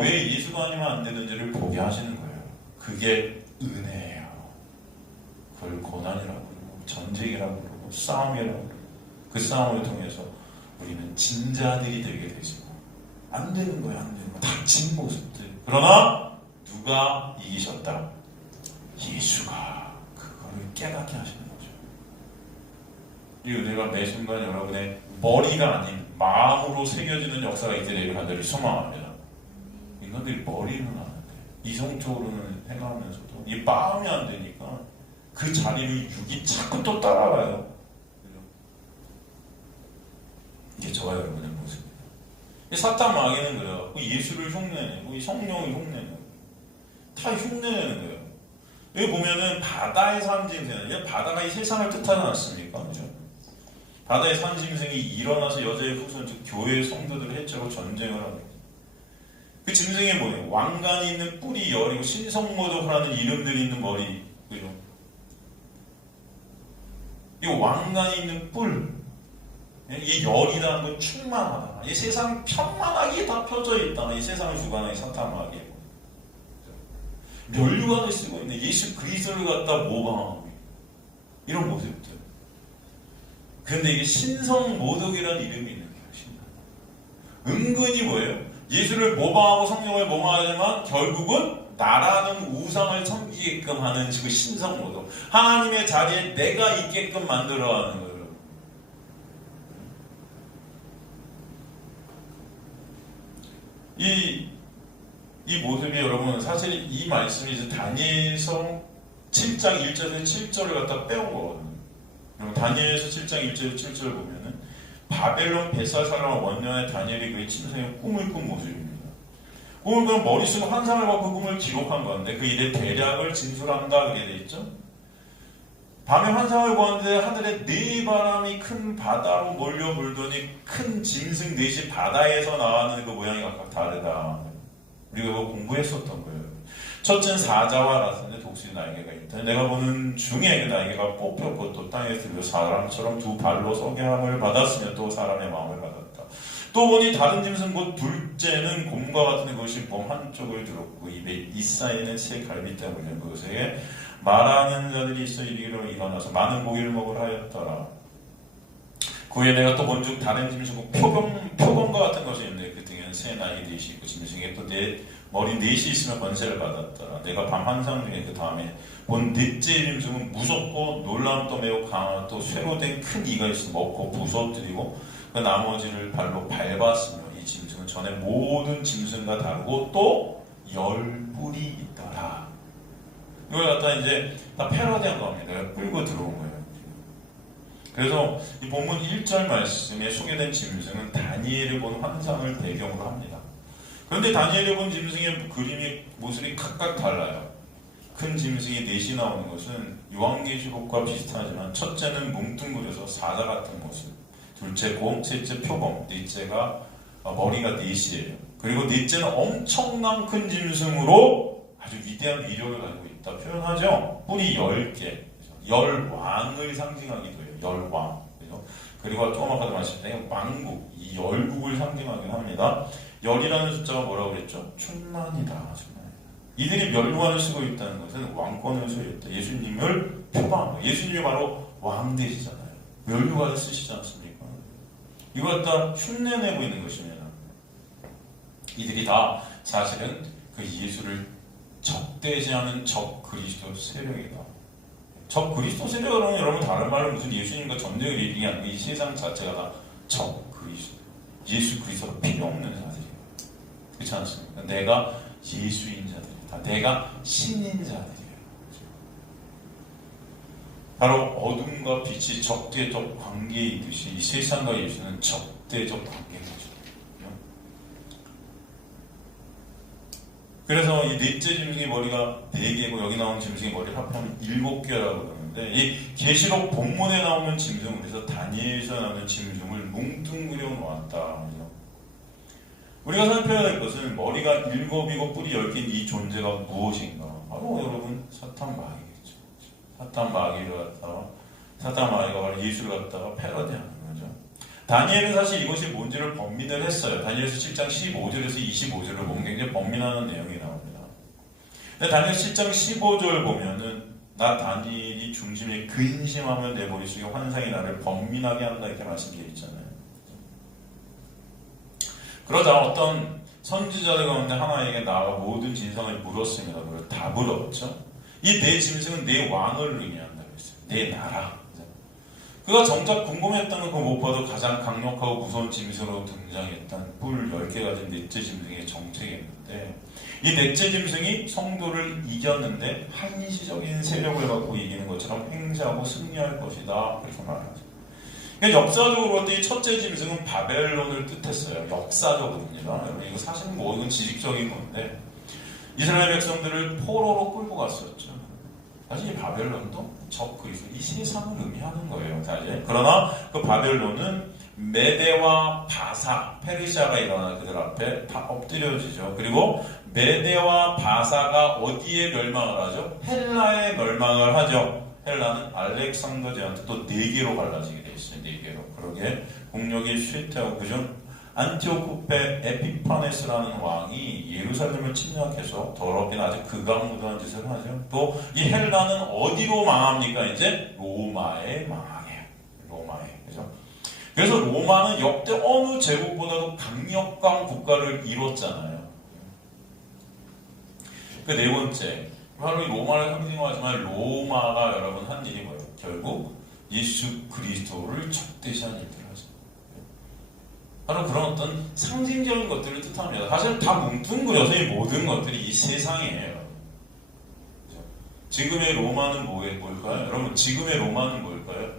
왜 예수가 아니면 안 되는지를 보게 하시는 거예요. 그게 은혜예요. 그걸 고난이라고 그러고 전쟁이라고 그러고 싸움이라고 그러고 그 싸움을 통해서 우리는 진자들이 되게 되죠. 안 되는 거예요. 안 되는 거. 닥친 모습들. 그러나 누가 이기셨다? 예수가 그거를 깨닫게 하시는 거죠. 이 은혜가 매 순간 여러분의 머리가 아닌 마음으로 새겨지는 역사가 있기를 간절히 소망합니다. 인간들이 머리는 아는데 이성적으로는 행하면서도 이 마음이 안 되니까 그 자리를 육이 자꾸 또 따라가요. 이게 저와 여러분의 모습입니다. 사탄 마귀는 그래요. 예수를 흉내내고 성령을 흉내내고 다 흉내내는 거예요. 여기 보면은 바다의 산짐승, 바다가 이 세상을 뜻하지 않습니까? 그렇죠? 바다의 산짐승이 일어나서 여자의 후손, 즉 교회의 성도들을 해치고 전쟁을 합니다. 그 짐승이 뭐예요? 왕관이 있는 뿔이 열이고 신성모독하는 이름들이 있는 머리, 그죠? 이 왕관이 있는 뿔, 이 열이라는 건 충만하다. 이 세상 편만하게 다 펴져 있다. 이 세상을 주관하는 사탄 마귀. 면류관을 쓰고 있는 예수 그리스도를 갖다 모방하고 이런 모습들. 그런데 이게 신성모독이라는 이름이 있는 거예요. 은근히 뭐예요? 예수를 모방하고 성령을 모방하지만 결국은 나라는 우상을 섬기게끔 하는 그 신성모독. 하나님의 자리에 내가 있게끔 만들어가는 거예요. 이 모습이 여러분 사실 이 말씀이 이제 다니엘서 7장 1절에서 7절을 갖다 빼온 거거든요. 다니엘서 7장 1절에서 7절을 보면은 바벨론 벨사살과 원년의 다니엘이 그의 침상에 꿈을 꾼 모습입니다. 꿈을 꾸면 머릿속에 환상을 받고 꿈을 기록한 건데 그 일의 대략을 진술한다 그게 돼 있죠. 밤에 환상을 보았는데 하늘에 네 바람이 큰 바다로 몰려 불더니 큰 짐승 넷이 바다에서 나가는 그 모양이 각각 다르다. 우리가 그거 공부했었던 거예요. 첫째는 사자와 라스인데 독수리 날개가 있다. 내가 보는 중에 그 날개가 뽑혔고 또 땅에 들려 사람처럼 두 발로 서게 함을 받았으며 또 사람의 마음을 받았다. 또 보니 다른 짐승 곧 둘째는 곰과 같은 것이 몸 한쪽을 들었고 입에 이사이는 새 갈빗대 물린 그것에 말하는 자들이 있어 이리로 일어나서 많은 고기를 먹으라 하였더라. 그 후에 내가 또 본즉 다른 짐승 표범과 같은 것이 있는데 그 등에는 새 나이 넷이 있고 짐승에 또 머리 넷이 있으며 권세를 받았더라. 내가 밤 환상 중에 그 다음에 본 넷째 짐승은 무섭고 놀라움도 매우 강하고 또 쇠로 된 큰 이가 있어 먹고 부서뜨리고 그 나머지를 발로 밟았으며 이 짐승은 전에 모든 짐승과 다르고 또 10뿔이 있더라. 이걸 갖다 이제 다 패러디한 겁니다. 끌고 들어온 거예요. 그래서 이 본문 1절 말씀에 소개된 짐승은 다니엘이 본 환상을 배경으로 합니다. 그런데 다니엘이 본 짐승의 그림이 모습이 각각 달라요. 큰 짐승이 넷이 나오는 것은 요한계시록과 비슷하지만 첫째는 뭉뚱그려서 사자 같은 모습, 둘째 곰, 셋째 표범, 넷째가 머리가 넷이에요. 그리고 넷째는 엄청난 큰 짐승으로 아주 위대한 위력을 가지고 있다 표현하죠. 뿔이 10개, 열왕을 상징하기도 해요. 열왕. 그래서 그리고 조그맣게도 말씀드린 왕국, 이 열국을 상징하긴 합니다. 열이라는 숫자가 뭐라고 그랬죠? 충만이다. 충만이다. 이들이 멸관을 쓰고 있다는 것은 왕권을 소유했다. 예수님을 표방한 거예요. 예수님이 바로 왕 되시잖아요. 멸관을 쓰시지 않습니까? 이걸 다 흉내내고 있는 것입니다. 이들이 다 사실은 그 예수를 적대시하는 적 그리스도 세력이다. 적 그리스도 세력은 여러분 다른 말로 무슨 예수님과 전쟁을 일으키는 게 아니고 이 세상 자체가 다 적 그리스도, 예수 그리스도가 필요 없는 자들이에요. 그렇지 않습니까? 내가 예수인 자들이다. 내가 신인 자들이에요. 바로 어둠과 빛이 적대적 관계이듯이 이 세상과 예수는 적대적 관계인 거죠. 그래서 이 넷째 짐승의 머리가 4개고 여기 나온 짐승의 머리를 합하면 7개라고 그러는데 이 계시록 본문에 나오는 짐승, 그래서 다니엘에서 나오는 짐승을 뭉뚱그려 놓았다. 우리가 살펴야 될 것은 머리가 7이고 뿔이 10개인 이 존재가 무엇인가? 바로 여러분 사탄 마귀겠죠. 사탄 마귀가 바로 예수를 갖다가 패러디하는 거죠. 다니엘은 사실 이것이 뭔지를 번민을 했어요. 다니엘서 7장 15절에서 25절을 보면 굉장히 번민하는 내용이 나옵니다. 근데 다니엘 7장 15절 보면은 나 다니엘이 중심에 근심하면 내 머릿속에 환상이 나를 번민하게 한다 이렇게 말씀되어 있잖아요. 그러자 어떤 선지자들 가운데 하나에게 나아가 모든 진상을 물었습니다. 그걸 답을 얻죠. 이 내 짐승은 내 왕을 의미한다고 했어요. 내 나라. 그가 정작 궁금했다는 그 무엇보다도 가장 강력하고 무서운 짐승으로 등장했던 뿔 10개 가진 넷째 짐승의 정체였는데 이 넷째 짐승이 성도를 이겼는데 한시적인 세력을 갖고 이기는 것처럼 행세하고 승리할 것이다. 그렇게 말하죠. 역사적으로 볼 때 이 첫째 짐승은 바벨론을 뜻했어요. 역사적으로입니다. 여러분 이거 사실 이건 지식적인 건데 이스라엘 백성들을 포로로 끌고 갔었죠. 사실 이 바벨론도 적 그리스도 이 세상을 의미하는 거예요. 사실. 그러나 그 바벨론은 메데와 바사, 페르시아가 일어나 그들 앞에 다 엎드려지죠. 그리고 메데와 바사가 어디에 멸망을 하죠? 헬라에 멸망을 하죠. 헬라는 알렉산더 제한테 또 4개로 갈라지게 돼 있어요. 4개로. 그러게 공력이 쇠퇴하고 그중 안티오쿠페 에피파네스라는 왕이 예루살렘을 침략해서 더럽긴 아주 극악무도한 짓을 하죠. 또 이 헬라는 어디로 망합니까? 이제 로마에 망해요. 로마에. 그죠? 그래서 로마는 역대 어느 제국보다도 강력한 국가를 이뤘잖아요. 그 네 번째. 바로 이 로마를 상징하지만 로마가 여러분 한 일이 뭐예요? 결국 예수 그리스도를 적대시한 일들을 하죠. 바로 그런 어떤 상징적인 것들을 뜻합니다. 사실 다 뭉뚱그려서 이 모든 것들이 이 세상이에요. 그렇죠? 지금의 로마는 뭘까요? 여러분 지금의 로마는 뭘까요?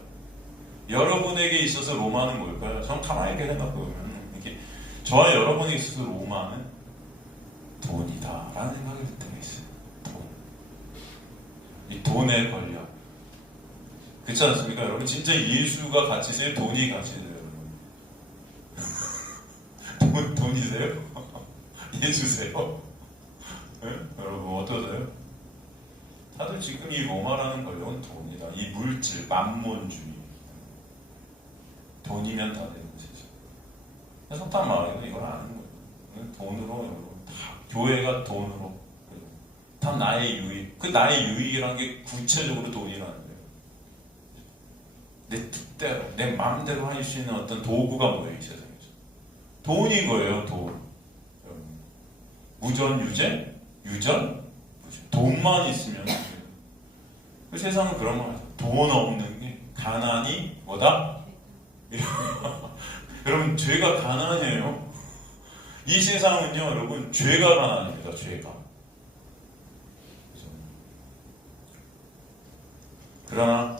여러분에게 있어서 로마는 뭘까요? 저는 가만히 이렇게 생각해보면 이렇게 저와 여러분에게 있어서 로마는 돈이다 라는 생각이 들 때가 있어요. 이 돈에 걸려. 그렇지 않습니까? 여러분 진짜 예수가 가치세요? 돈이 가치세요? 돈이세요? 예수세요? 네? 여러분 어떠세요? 다들 지금 이 로마라는 권력은 돈이다. 이 물질, 만몬주의. 돈이면 다 되는 것이죠. 석탄 마을에는 이걸 아는 거예요. 돈으로 여러분 다 교회가 돈으로 다 나의 유익. 그 나의 유익이라는 게 구체적으로 돈이라는 거예요. 내 뜻대로, 내 마음대로 할 수 있는 어떤 도구가 뭐예요, 이 세상에서? 돈인 거예요, 돈. 무전, 유전, 무전. 돈만 있으면. 그 세상은 그런 거예요. 돈 없는 게, 가난이 뭐다? 여러분, 죄가 가난이에요. 이 세상은요, 여러분, 죄가 가난입니다, 죄가. 그러나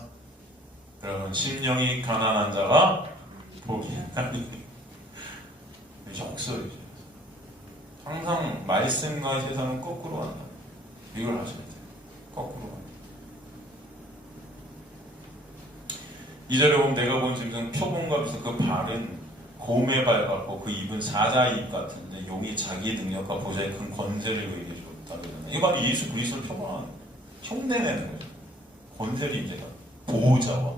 여러분 심령이 가난한 자가 복이 있나니 역설이죠. 항상 말씀과 세상은 거꾸로 간다. 이걸 하셔야 돼요. 거꾸로 간다. 2절에 보면 내가 본 짐승 표본과 비슷 그 발은 곰의 발 같고 그 입은 사자의 입 같은데 용이 자기의 능력과 보좌의 큰 권세를 그에게 줬다. 이거 바로 예수 그리스도를 흉내내는 거예요. 권세를 이제다. 보호자와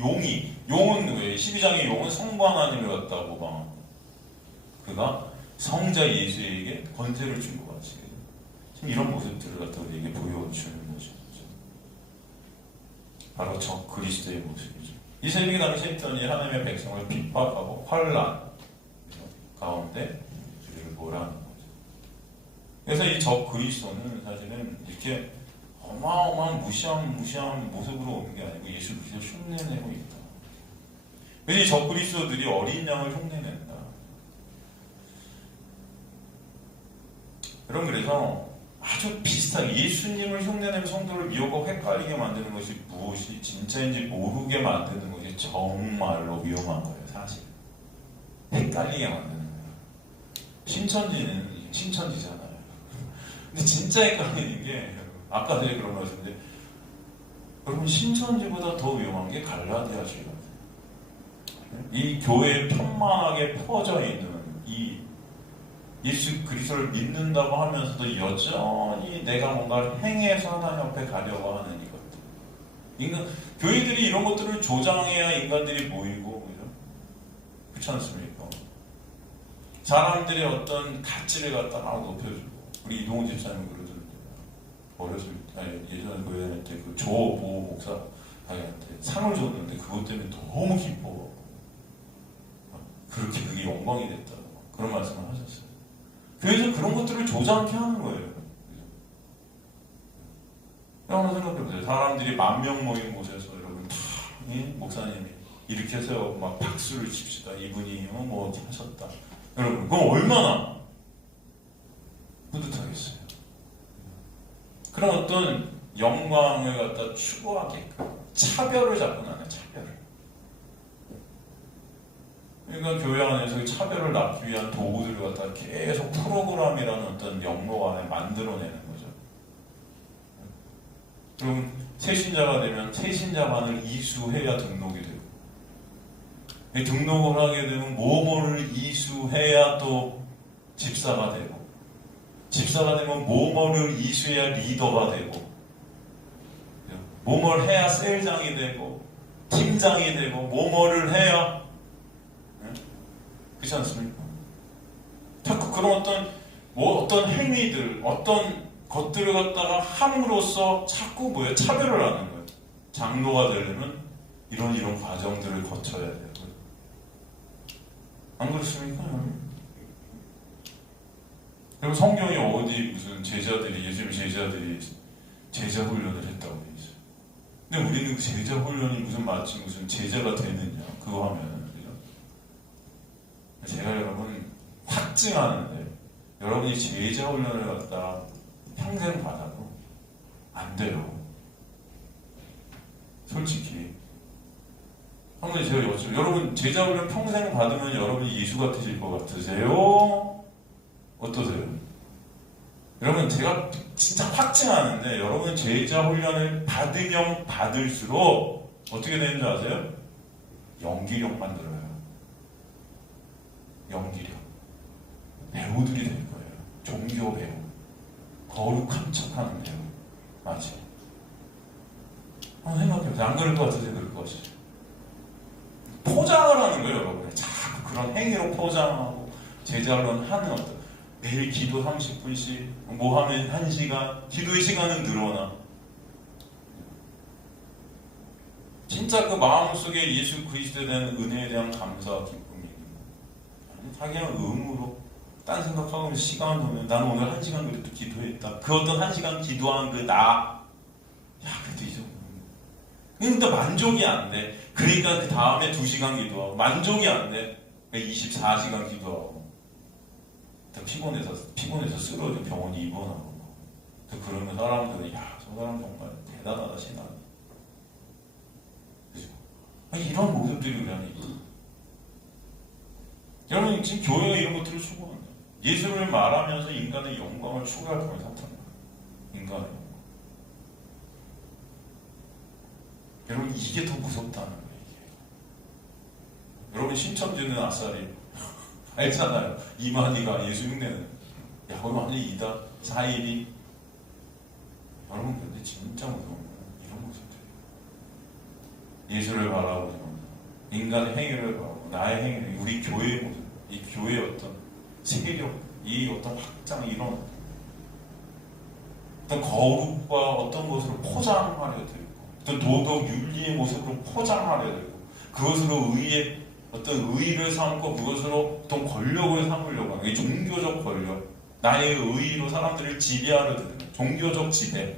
용은 왜 12장의 용은 성부 하나님을 갖다 모방하고 그가 성자 예수에게 권세를 준 것 같이 지금 이런 모습들을 갖다 우리에게 보여주는 거죠. 바로 저 그리스도의 모습이죠. 이스라엘 당시에 있던 이 하나님의 백성을 핍박하고 환난 가운데 우리를 몰아하는 거죠. 그래서 이 저 그리스도는 사실은 이렇게 어마어마한 무시한 모습으로 오는 게 아니고 예수 그리스도를 흉내내고 있다. 그래서 이 저 그리스도들이 어린 양을 흉내낸다. 여러분 그래서 아주 비슷하게 예수님을 흉내내는 성도를 미혹하고 헷갈리게 만드는 것이 무엇이 진짜인지 모르게 만드는 것이 정말로 위험한 거예요. 사실 헷갈리게 만드는 거예요. 신천지는 신천지잖아요. 근데 진짜 헷갈리는 게 아까 전에 그런 말씀인데 여러분 신천지보다 더 위험한 게 갈라디아주의 같아요. 이 교회에 편만하게 퍼져 있는 이 예수 그리스도를 믿는다고 하면서도 여전히 내가 뭔가 행해서 하나님 앞에 가려고 하는 이것들. 교회들이 이런 것들을 조장해야 인간들이 모이고 그렇지 않습니까? 사람들의 어떤 가치를 갖다가 높여주고 우리 이동훈 집사님 그러던데 어렸을 때 예전에 교회 다닐 때 그 조보 목사한테 상을 줬는데 그것 때문에 너무 기뻐. 그렇게 그게 영광이 됐다고 그런 말씀을 하셨어요. 교회에서 그런 것들을 조장케 하는 거예요. 여러분 생각해보세요. 사람들이 10,000명 모인 곳에서 여러분 다 목사님이 이렇게 해서 막 박수를 칩시다. 이분이 뭐 어디 하셨다. 여러분 그럼 얼마나 뿌듯하겠어요. 그런 어떤 영광을 갖다 추구하게끔 차별을 잡고 나는 차별을. 그러니까 교회 안에서 차별을 낳기 위한 도구들을 갖다 계속 프로그램이라는 어떤 영로 안에 만들어내는 거죠. 그럼 새신자가 되면 새신자만을 이수해야 등록이 되고 등록을 하게 되면 뭐뭐를 이수해야 또 집사가 되고 집사가 되면 뭐뭐를 이수해야 리더가 되고 뭐뭐를 해야 셀장이 되고 팀장이 되고 뭐뭐를 해야 그렇지 않습니까? 자꾸 그런 어떤 행위들, 어떤 것들을 갖다가 함으로써 자꾸 뭐예요? 차별을 하는 거예요. 장로가 되려면 이런 과정들을 거쳐야 돼요. 안 그렇습니까? 그리고 성경이 어디 무슨 예수님 제자들이 제자 훈련을 했다고 돼 있어요. 근데 우리는 그 제자 훈련이 마치 무슨 제자가 되느냐 그거 하면 제가 여러분 확증하는데 여러분이 제자 훈련을 갖다 평생 받아도 안 돼요. 솔직히. 한번 제가 여쭤요. 여러분 제자 훈련 평생 받으면 여러분이 예수 같으실 것 같으세요? 어떠세요? 여러분 제가 진짜 확증하는데 여러분 제자 훈련을 받으면 받을수록 어떻게 되는 줄 아세요? 연기력만 늘어요. 연기력. 배우들이 될 거예요. 종교 배우. 거룩한 척하는 배우. 맞지? 한번 생각해보세요. 안 그럴 것 같으세요? 그럴 것 같으세요? 포장을 하는 거예요, 여러분. 자꾸 그런 행위로 포장하고 제자론 하는 어떤 매일 기도 30분씩 뭐 하면 1시간 기도의 시간은 늘어나. 진짜 그 마음속에 예수 그리스도에 대한 은혜에 대한 감사와 기쁨이 그냥 의무로 딴 생각하고 시간 보면 나는 오늘 1시간 그래도 기도했다. 그 어떤 1시간 기도한 그래도 이 정도. 근데 만족이 안 돼. 그러니까 그 다음에 2시간 기도하고 만족이 안 돼. 24시간 기도하고 피곤해서 쓰러져 병원에 입원하고. 그러면 사람들은 저 사람 정말 대단하다 신앙이. 그죠? 이런 모습들이 우리 안에 있고. 여러분 지금 교회가 이런 것들을 추구한다. 예수를 말하면서 인간의 영광을 추구할 거면 사탄이야. 인간의 영광. 여러분 이게 더 무섭다는 거예요. 이게. 여러분 신천지는 아싸리 알잖아요. 이만희가 예수 흉내는 그럼 완전히 이다 사일이. 여러분 근데 진짜 무서운 거예요. 이런 모습들. 예수를 바라보지 못하고 인간의 행위를 바라보고 나의 행위, 우리 교회의 모습, 이 교회의 어떤 세계력, 이 어떤 확장 이런 어떤 거룩과 어떤 것으로 포장하려 들고 어떤 도덕 윤리의 모습으로 포장하려 들고 그것으로 의의 어떤 의의를 삼고 그것으로 어떤 권력을 삼으려고 하는 이 종교적 권력, 나의 의의로 사람들을 지배하려 드는 종교적 지배.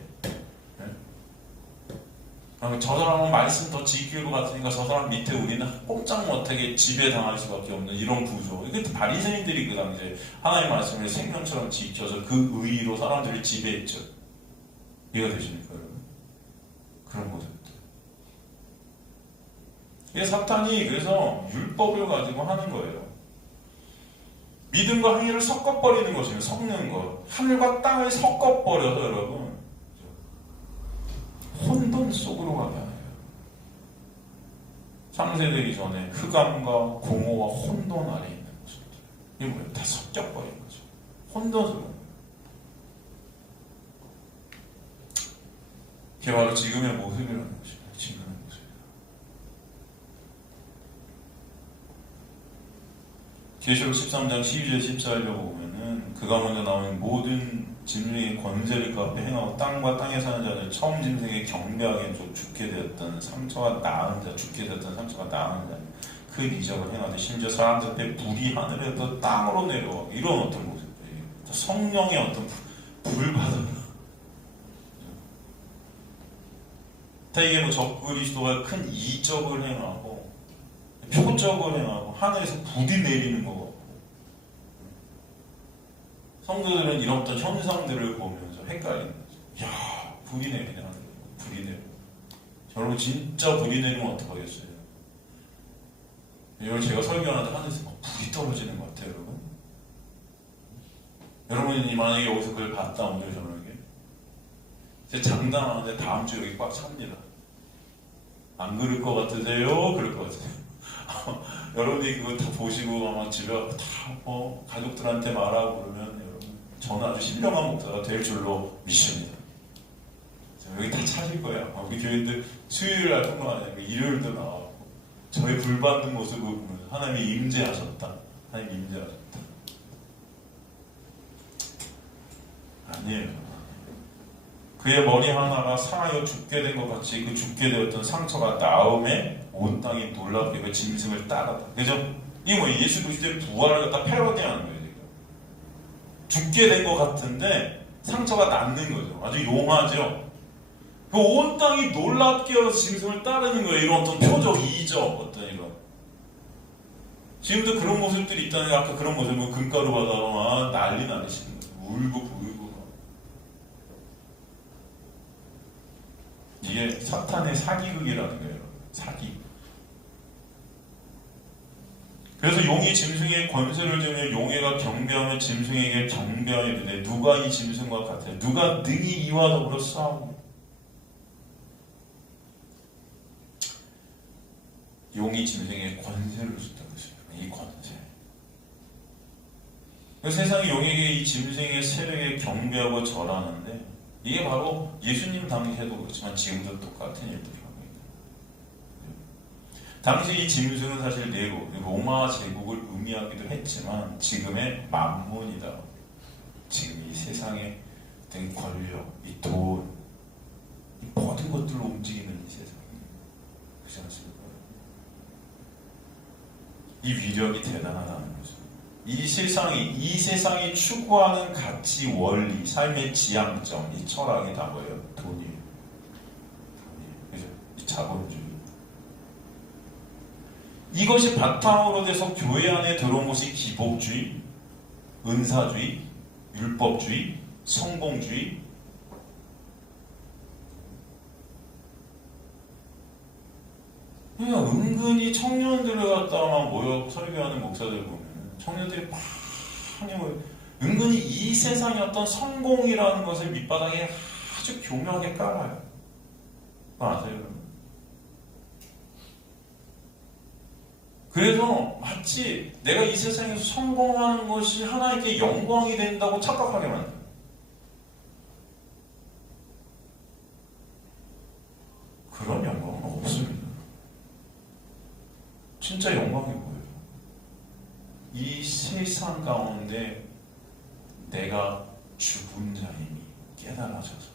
저 사람은 말씀 더 지키는 것 같으니까 저 사람 밑에 우리는 꼼짝 못하게 지배당할 수밖에 없는 이런 구조. 이게 바리새인들이 그 당시에 하나님의 말씀을 생명처럼 지켜서 그 의의로 사람들을 지배했죠. 이해가 되십니까, 여러분? 그런 모습들. 이게 사탄이 그래서 율법을 가지고 하는 거예요. 믿음과 행위를 섞어버리는 것이에요. 섞는 것. 하늘과 땅을 섞어버려서 여러분 혼돈 속으로 가게 하네요. 창세되기 전에 흑암과 공허와 혼돈 아래 있는 모습들. 이게 뭐예요? 다 섞여버린 거죠. 혼돈으로. 그게 바로 지금의 모습이라는 것입니다. 지금의 모습. 계시록 13장 12절 14절에 보면은 그가 먼저 나오는 모든 짐승의 권세를 그 앞에 행하고 땅과 땅에 사는 자들 처음 짐승에 경배하게 죽게 되었던 상처가 나은 자, 죽게 되었던 상처가 나은 자 그 이적을 행하되 심지어 사람들 앞에 불이 하늘에서 땅으로 내려와 이런 어떤 모습들이에요. 성령의 어떤 불받아라. 이게 뭐 적그리스도가 큰 이적을 행하고 표적을 행하고 하늘에서 불이 내리는 것 같고 성도들은 이런 어떤 현상들을 보면서 헷갈리는 거죠. 야, 불이 내리네 하늘에. 불이 내려. 여러분 진짜 불이 내리면 어떡하겠어요? 여러분 제가 설교하는데 하늘에서 막 불이 떨어지는 것 같아요, 여러분. 여러분이 만약에 여기서 그걸 봤다 오늘 저녁에 제가 장담하는데 다음 주 여기 꽉 찹니다. 안 그럴 것 같으세요? 그럴 것 같아요. 여러분이 그거 다 보시고 아마 집에 다 가족들한테 말하고 그러면 여러분 저는 아주 신령한 목사가 될 줄로 믿습니다. 여기 다 찾을 거예요. 우리 교인들 수요일 날뿐만 아니라 일요일도 나와고 저의 불받는 모습을 보면서 하나님이 임재하셨다. 하나님이 임재하셨다. 아니에요. 그의 머리 하나가 상하여 죽게 된 것 같이 그 죽게 되었던 상처가 나음에 온 땅이 놀랍게 그 짐승을 따랐다. 그죠? 이게 뭐 예수 그리스도의 부활을 갖다 패러디하는 거예요. 지금. 죽게 된 것 같은데 상처가 낫는 거죠. 아주 용하죠. 그 온 땅이 놀랍게 하면서 짐승을 따르는 거예요. 이런 어떤 표적, 이적, 어떤 이런. 지금도 그런 모습들이 있다는 아까 그런 모습은 금가루 받아서 난리 나시는 거예요. 울고 부르고. 이게 사탄의 사기극이라는 거예요. 사기. 그래서 용이 짐승의 권세를 주며 용해가 경배하면 짐승에게 경배하여 이르되 누가 이 짐승과 같으냐 누가 능히 이와 더불어 싸우고 용이 짐승의 권세를 줬다는 것입니다. 이 권세. 세상이 용에게 이 짐승의 세력에 경배하고 절하는데 이게 바로 예수님 당시에도 그렇지만 지금도 똑같은 일들이 하고 있는 거예요. 당시 이 짐승은 사실 네로, 로마 제국을 의미하기도 했지만 지금의 만몬이다. 지금 이 세상의 어떤 권력, 이 돈, 이 모든 것들로 움직이는 이 세상이 그렇지 않습니까? 이 위력이 대단하다는 거죠. 이 세상이 추구하는 가치, 원리, 삶의 지향점, 이 철학이 다 뭐예요? 돈이에요. 그죠? 이 자본주의. 이것이 바탕으로 돼서 교회 안에 들어온 것이 기복주의, 은사주의, 율법주의, 성공주의. 그러니까 은근히 청년들을 갖다가 모여 설교하는 목사들 보면 청년들이 많이 모여 은근히 이 세상의 어떤 성공이라는 것을 밑바닥에 아주 교묘하게 깔아요. 그거 아세요? 그래서 마치 내가 이 세상에서 성공하는 것이 하나님께 영광이 된다고 착각하게 만들어요. 그런 영광은 없습니다. 진짜 영광이 뭐예요? 이 세상 가운데 내가 죽은 자임이 깨달아져서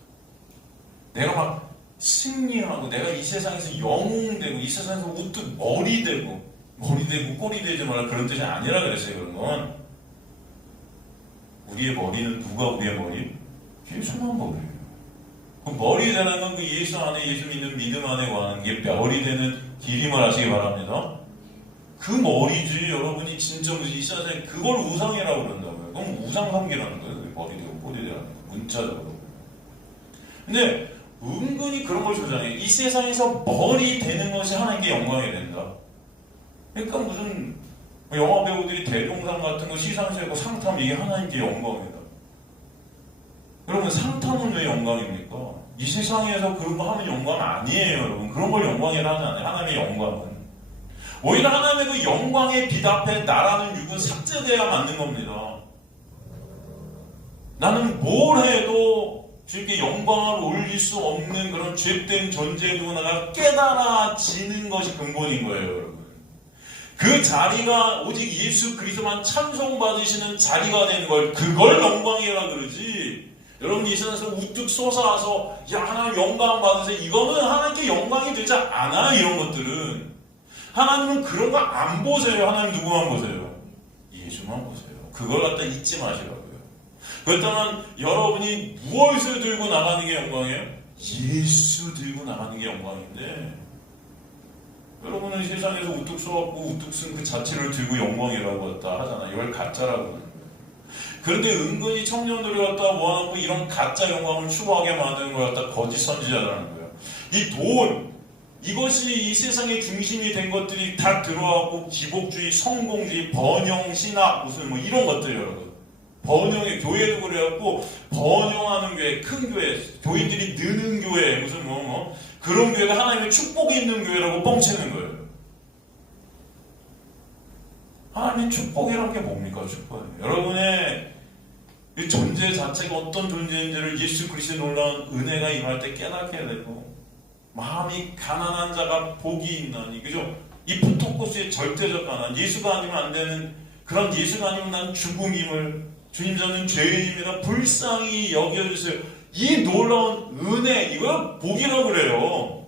내가 막 승리하고 내가 이 세상에서 영웅되고 이 세상에서 우뚝 머리 되고 꼬리 되지 말라 그런 뜻이 아니라 그랬어요. 그런 건 우리의 머리는 누가 우리의 머리? 예수만 머리예요. 그 머리 되는 건 그 예수 안에 예수 믿는 믿음 안에 관한 게 머리 되는 길임을 아시기 바랍니다. 그 머리지 여러분이 진짜 이 세상에 그걸 우상이라고 그런다고요. 그럼 우상 섬기라는 거예요. 머리 되고 꼬리 되는 거 문자적으로. 근데 은근히 그런 걸 주장해요. 이 세상에서 머리 되는 것이 하나님께 영광이 된다. 그러니까 무슨 영화 배우들이 대동상 같은 거 시상식하고 상탐 이게 하나님께 영광이다. 여러분 상탐은 왜 영광입니까? 이 세상에서 그런 거 하면 영광 아니에요. 여러분 그런 걸 영광이라 하지 않아요. 하나님의 영광은 오히려 하나님의 그 영광의 빛 앞에 나라는 육은 삭제돼야 맞는 겁니다. 나는 뭘 해도 주님께 영광을 올릴 수 없는 그런 죄된 존재의 누구나가 깨달아지는 것이 근본인 거예요, 여러분. 그 자리가 오직 예수 그리스도만 찬송받으시는 자리가 되는 걸 그걸 영광이라 그러지. 여러분이 이 세상에서 우뚝 솟아서 야 하나님 영광 받으세요. 이거는 하나님께 영광이 되지 않아. 이런 것들은 하나님은 그런 거 안 보세요. 하나님 누구만 보세요? 예수만 보세요. 그걸 갖다 잊지 마시라고요. 그렇다면 여러분이 무엇을 들고 나가는 게 영광이에요? 예수 들고 나가는 게 영광인데 여러분은 세상에서 우뚝 쏘았고 우뚝 쓴 그 자체를 들고 영광이라고 갖다 하잖아요. 이걸 가짜라고 하는 거예요. 그런데 은근히 청년들이 갖다 모아놓고 이런 가짜 영광을 추구하게 만드는 걸 갖다 거짓 선지자라는 거예요. 이 돈, 이것이 이 세상의 중심이 된 것들이 다 들어와갖고 기복주의, 성공주의, 번영, 신학, 무슨 뭐 이런 것들 여러분. 번영의 교회도 그래갖고 번영하는 교회, 큰 교회, 교인들이 느는 교회, 무슨 그런 교회가 하나님의 축복이 있는 교회라고 뻥치는 거예요. 하나님의 축복이란 게 뭡니까? 축복이에요. 여러분의 이 존재 자체가 어떤 존재인지를 예수 그리스도의 놀라운 은혜가 임할 때 깨닫게 되고 마음이 가난한 자가 복이 있나니 그죠? 이 푸토코스의 절대적 가난 예수가 아니면 안 되는 그런 예수가 아니면 난 죽음임을 주님 저는 죄인입니다. 불쌍히 여겨주세요. 이 놀라운 은혜 이걸 복이라고 그래요.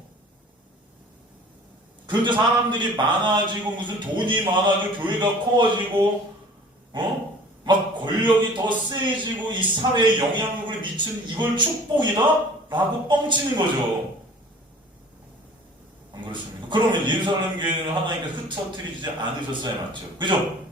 그런데 사람들이 많아지고 무슨 돈이 많아지고 교회가 커지고 막 권력이 더 세지고 이 사회에 영향력을 미치는 이걸 축복이다? 라고 뻥치는 거죠. 안 그렇습니까? 그러면 예루살렘 교회는 하나님께서 흩어뜨리지 않으셨어야 맞죠? 그죠?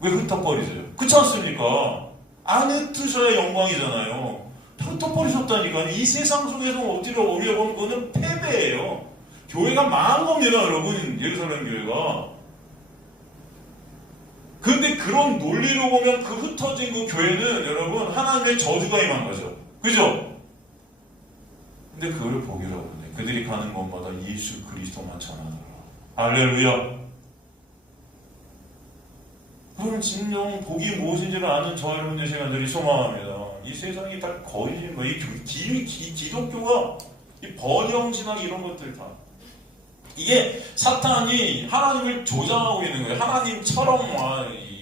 왜 흩어버리세요? 그렇지 않습니까? 안 흩으셔야 영광이잖아요. 흩어버리셨다니까요. 이 세상 속에서 어디를 어려보면 그거는 패배예요. 교회가 망한 겁니다, 여러분. 예루살렘 교회가. 근데 그런 논리로 보면 그 흩어진 그 교회는 여러분 하나님의 저주가 임한 거죠. 그죠? 근데 그걸 복이라고 그러네. 그들이 가는 곳마다 예수 그리스도만 전하더라. 할렐루야. 그럼 진정 복이 무엇인지를 아는 저 여러분들 시간들이 소망합니다. 이 세상이 다 거의 이 기독교가 이 번영신학 이런 것들 다 이게 사탄이 하나님을 조장하고 있는 거예요. 하나님처럼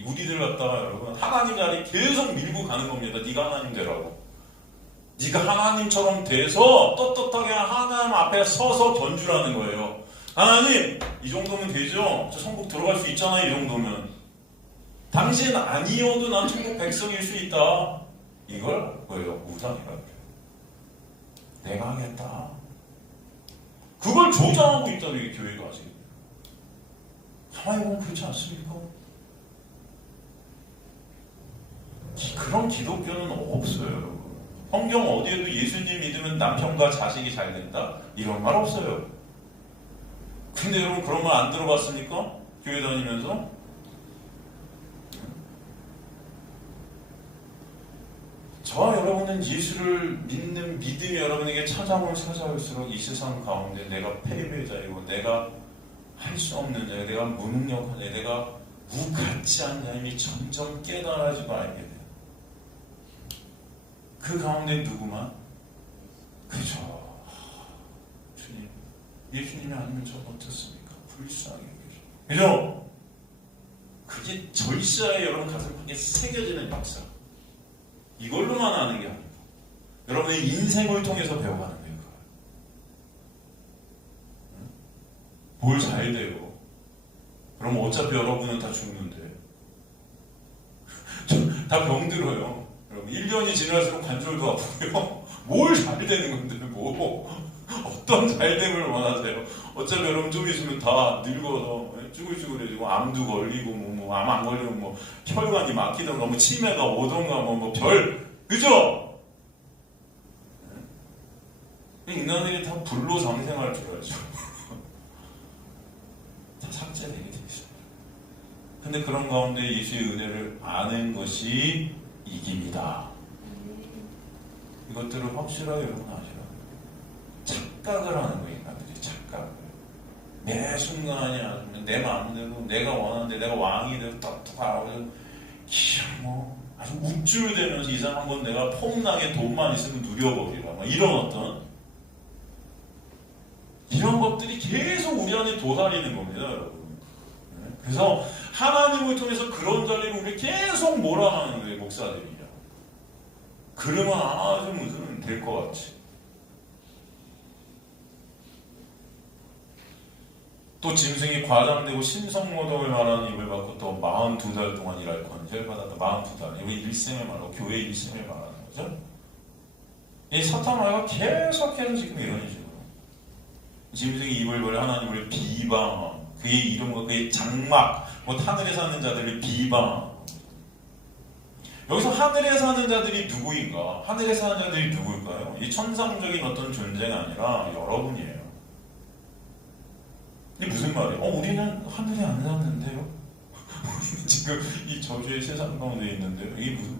우리들 갖다가 여러분 하나님 자리 계속 밀고 가는 겁니다. 네가 하나님 되라고. 네가 하나님처럼 돼서 떳떳하게 하나님 앞에 서서 견주라는 거예요. 하나님 이 정도면 되죠? 저 천국 들어갈 수 있잖아요. 이 정도면. 당신 아니어도 난 천국 백성일 수 있다. 이걸 뭐예요? 우상이라고 해요. 내가 하겠다. 그걸 조장하고 있다는 게 교회가 아직. 가만히 보면 그렇지 않습니까? 그런 기독교는 없어요. 성경 어디에도 예수님 믿으면 남편과 자식이 잘 된다? 이런 말 없어요. 근데 여러분 그런 말 안 들어봤습니까? 교회 다니면서? 저와 여러분은 예수를 믿는 믿음이 여러분에게 찾아올수록 이 세상 가운데 내가 패배자이고 내가 할 수 없는 자이고 내가 무능력한 자이고 내가 무가치 않은 자임이 점점 깨달아지고 알게 돼요. 그 가운데 누구만? 그저 주님, 예수님이 아니면 저 어떻습니까? 불쌍히 계셔. 그죠? 그게 절실하게 여러분 가슴속에 새겨지는 역사. 이걸로만 아는 게 아니고 여러분의 인생을 통해서 배워가는 거예요. 뭘 잘 돼요? 그럼 어차피 여러분은 다 죽는데 다 병들어요. 여러분 1년이 지날수록 관절도 아프고요. 뭘 잘 되는 건데 뭐 어떤 잘됨을 원하세요? 어차피 여러분 좀 있으면 다 늙어서 쭈글쭈글해지고 암도 걸리고 암 안 걸리면 뭐 혈관이 막히던가 뭐 치매가 오던가 뭐 별 그죠? 인간들이 다 불로장생할 줄 알죠. 다 삭제되게 돼 있습니다. 근데 그런 가운데 예수의 은혜를 아는 것이 이깁니다. 이것들을 확실하게 여러분 아시라고요. 착각을 하는 거예요. 인간들이 착각을. 매 순간이 아주 내 마음대로 내가 원하는데 내가 왕이 되고 똑똑하고 아주 우쭐대면서 이상 한번 내가 폼나게 돈만 있으면 누려버리라 이런 어떤 이런 것들이 계속 우리 안에 도사리는 겁니다, 여러분. 그래서 하나님을 통해서 그런 자리를 우리 계속 몰아가는 거예요, 목사들이야. 그러면 아주 무슨 될 것 같지. 또 짐승이 과장되고 신성모독을 말하는 입을 받고 또 42달 동안 일할 권세를 받았다. 42달. 이거 일생을 말하고 교회 일생을 말하는 거죠. 이 사탄아가 계속해서 지금 이런 식으로 짐승이 입을 벌여 하나님을 비방하고 그의 이름과 그의 장막 하늘에 사는 자들을 비방하고 여기서 하늘에 사는 자들이 누구인가? 하늘에 사는 자들이 누구일까요? 이 천상적인 어떤 존재가 아니라 여러분이에요. 이게 무슨 말이에요? 우리는 하늘에 안 샀는데요? 지금 이 저주의 세상 가운데 있는데요? 이게 무슨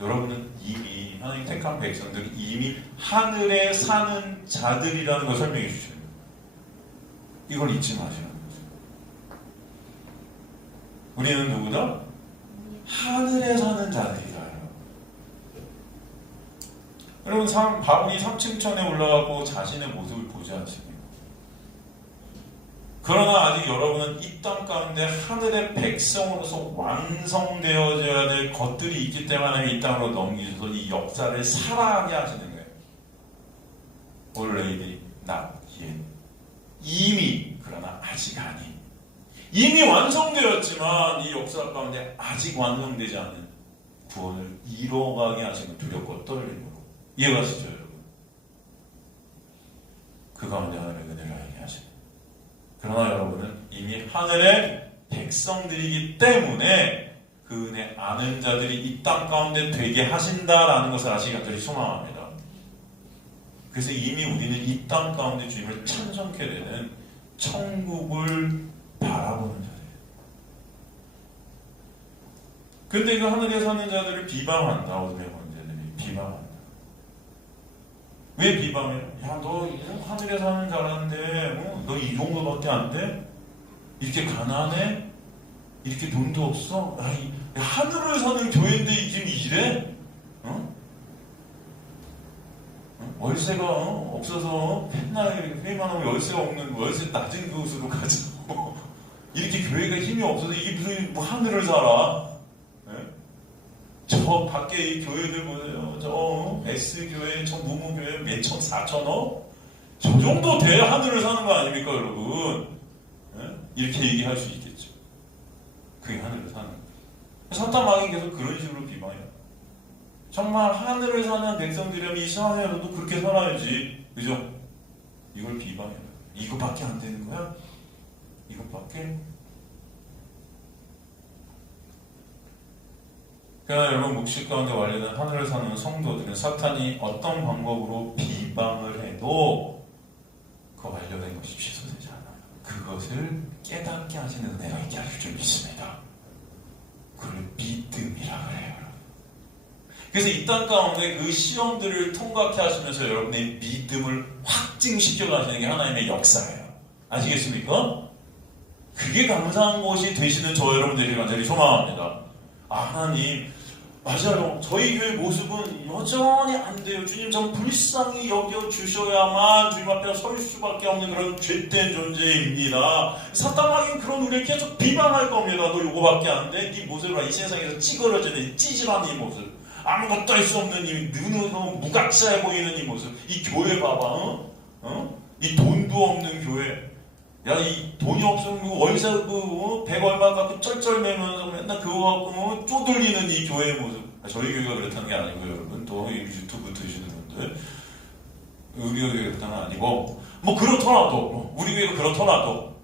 여러분은 이미 하나님 택한 백성들이 이미 하늘에 사는 자들이라는 걸 설명해 주셔요. 이걸 잊지 마시라는 거죠. 우리는 누구다? 하늘에 사는 자들이다. 여러분 바울이 3층천에 올라가고 자신의 모습을 보지 않습니까? 그러나 아직 여러분은 이 땅 가운데 하늘의 백성으로서 완성되어져야 될 것들이 있기 때문에 이 땅으로 넘기셔서 이 역사를 살아가게 하시는 거예요. Already not yet. 이미 그러나 아직 아닌. 이미 완성되었지만 이 역사 가운데 아직 완성되지 않은 구원을 이뤄가게 하시는 두렵고 떨림으로. 이해가시죠, 여러분? 그 가운데 하늘의 은혜를 알게 하시는. 그러나 여러분은 이미 하늘의 백성들이기 때문에 그 은혜 아는 자들이 이 땅 가운데 되게 하신다라는 것을 아시기 간절히 소망합니다. 그래서 이미 우리는 이 땅 가운데 주님을 찬송케 되는 천국을 바라보는 자들이에요. 근데 그 하늘에 사는 자들을 비방한다. 어둠의 권세들이 비방한다. 왜 비방해요? 야, 너 하늘에 사는 자라는데 너 이 정도밖에 안 돼? 이렇게 가난해? 이렇게 돈도 없어? 야, 하늘을 사는 교회인데 지금 이래? 월세가 없어서 맨날 회의만 하면 월세가 없는 월세 낮은 곳으로 가자고 이렇게 교회가 힘이 없어서 이게 무슨 하늘을 살아? 저 밖에 이 교회들 보세요. 저 S교회, 저 무무교회 몇천, 4천억? 저 정도 돼야 하늘을 사는 거 아닙니까, 여러분? 이렇게 얘기할 수 있겠죠. 그게 하늘을 사는 거예요. 사탄 마귀 계속 그런 식으로 비방해요. 정말 하늘을 사는 백성들이라면 이 세상에서도 그렇게 살아야지. 그죠? 이걸 비방해요. 이거밖에 안 되는 거야? 이것밖에? 그러나 여러분 묵시 가운데 완료된 하늘을 사는 성도들은 사탄이 어떤 방법으로 비방을 해도 그 완료된 것이 취소되지 않아요. 그것을 깨닫게 하시는 은혜가 있게 하실 줄 믿습니다. 그걸 믿음이라고 해요. 그래서 이 땅 가운데 그 시험들을 통과케 하시면서 여러분의 믿음을 확증시켜 가시는 게 하나님의 역사예요. 아시겠습니까? 그게 감사한 것이 되시는 저 여러분들이 간절히 소망합니다. 하나님, 맞아요. 저희 교회 모습은 여전히 안 돼요. 주님, 전 불쌍히 여겨주셔야만 주님 앞에 설 수밖에 없는 그런 죄된 존재입니다. 사탄마귀는 그런 우리를 계속 비방할 겁니다. 너 요거밖에 안 돼? 네 모습을 봐. 이 세상에서 찌그러지는 찌질한 이 모습, 아무것도 할 수 없는 이 눈으로 무가치해 보이는 이 모습, 이 교회 봐봐. 이 돈도 없는 교회. 야, 이 돈이 없으면 월세 100 얼마 갖고 쩔쩔매면서 맨날 그거 갖고 쪼들리는 이 교회의 모습. 저희 교회가 그렇다는 게 아니고요, 여러분. 또 유튜브 드시는 분들, 우리 교회가 그렇다는 건 아니고, 뭐 그렇더라도, 우리 교회가 그렇더라도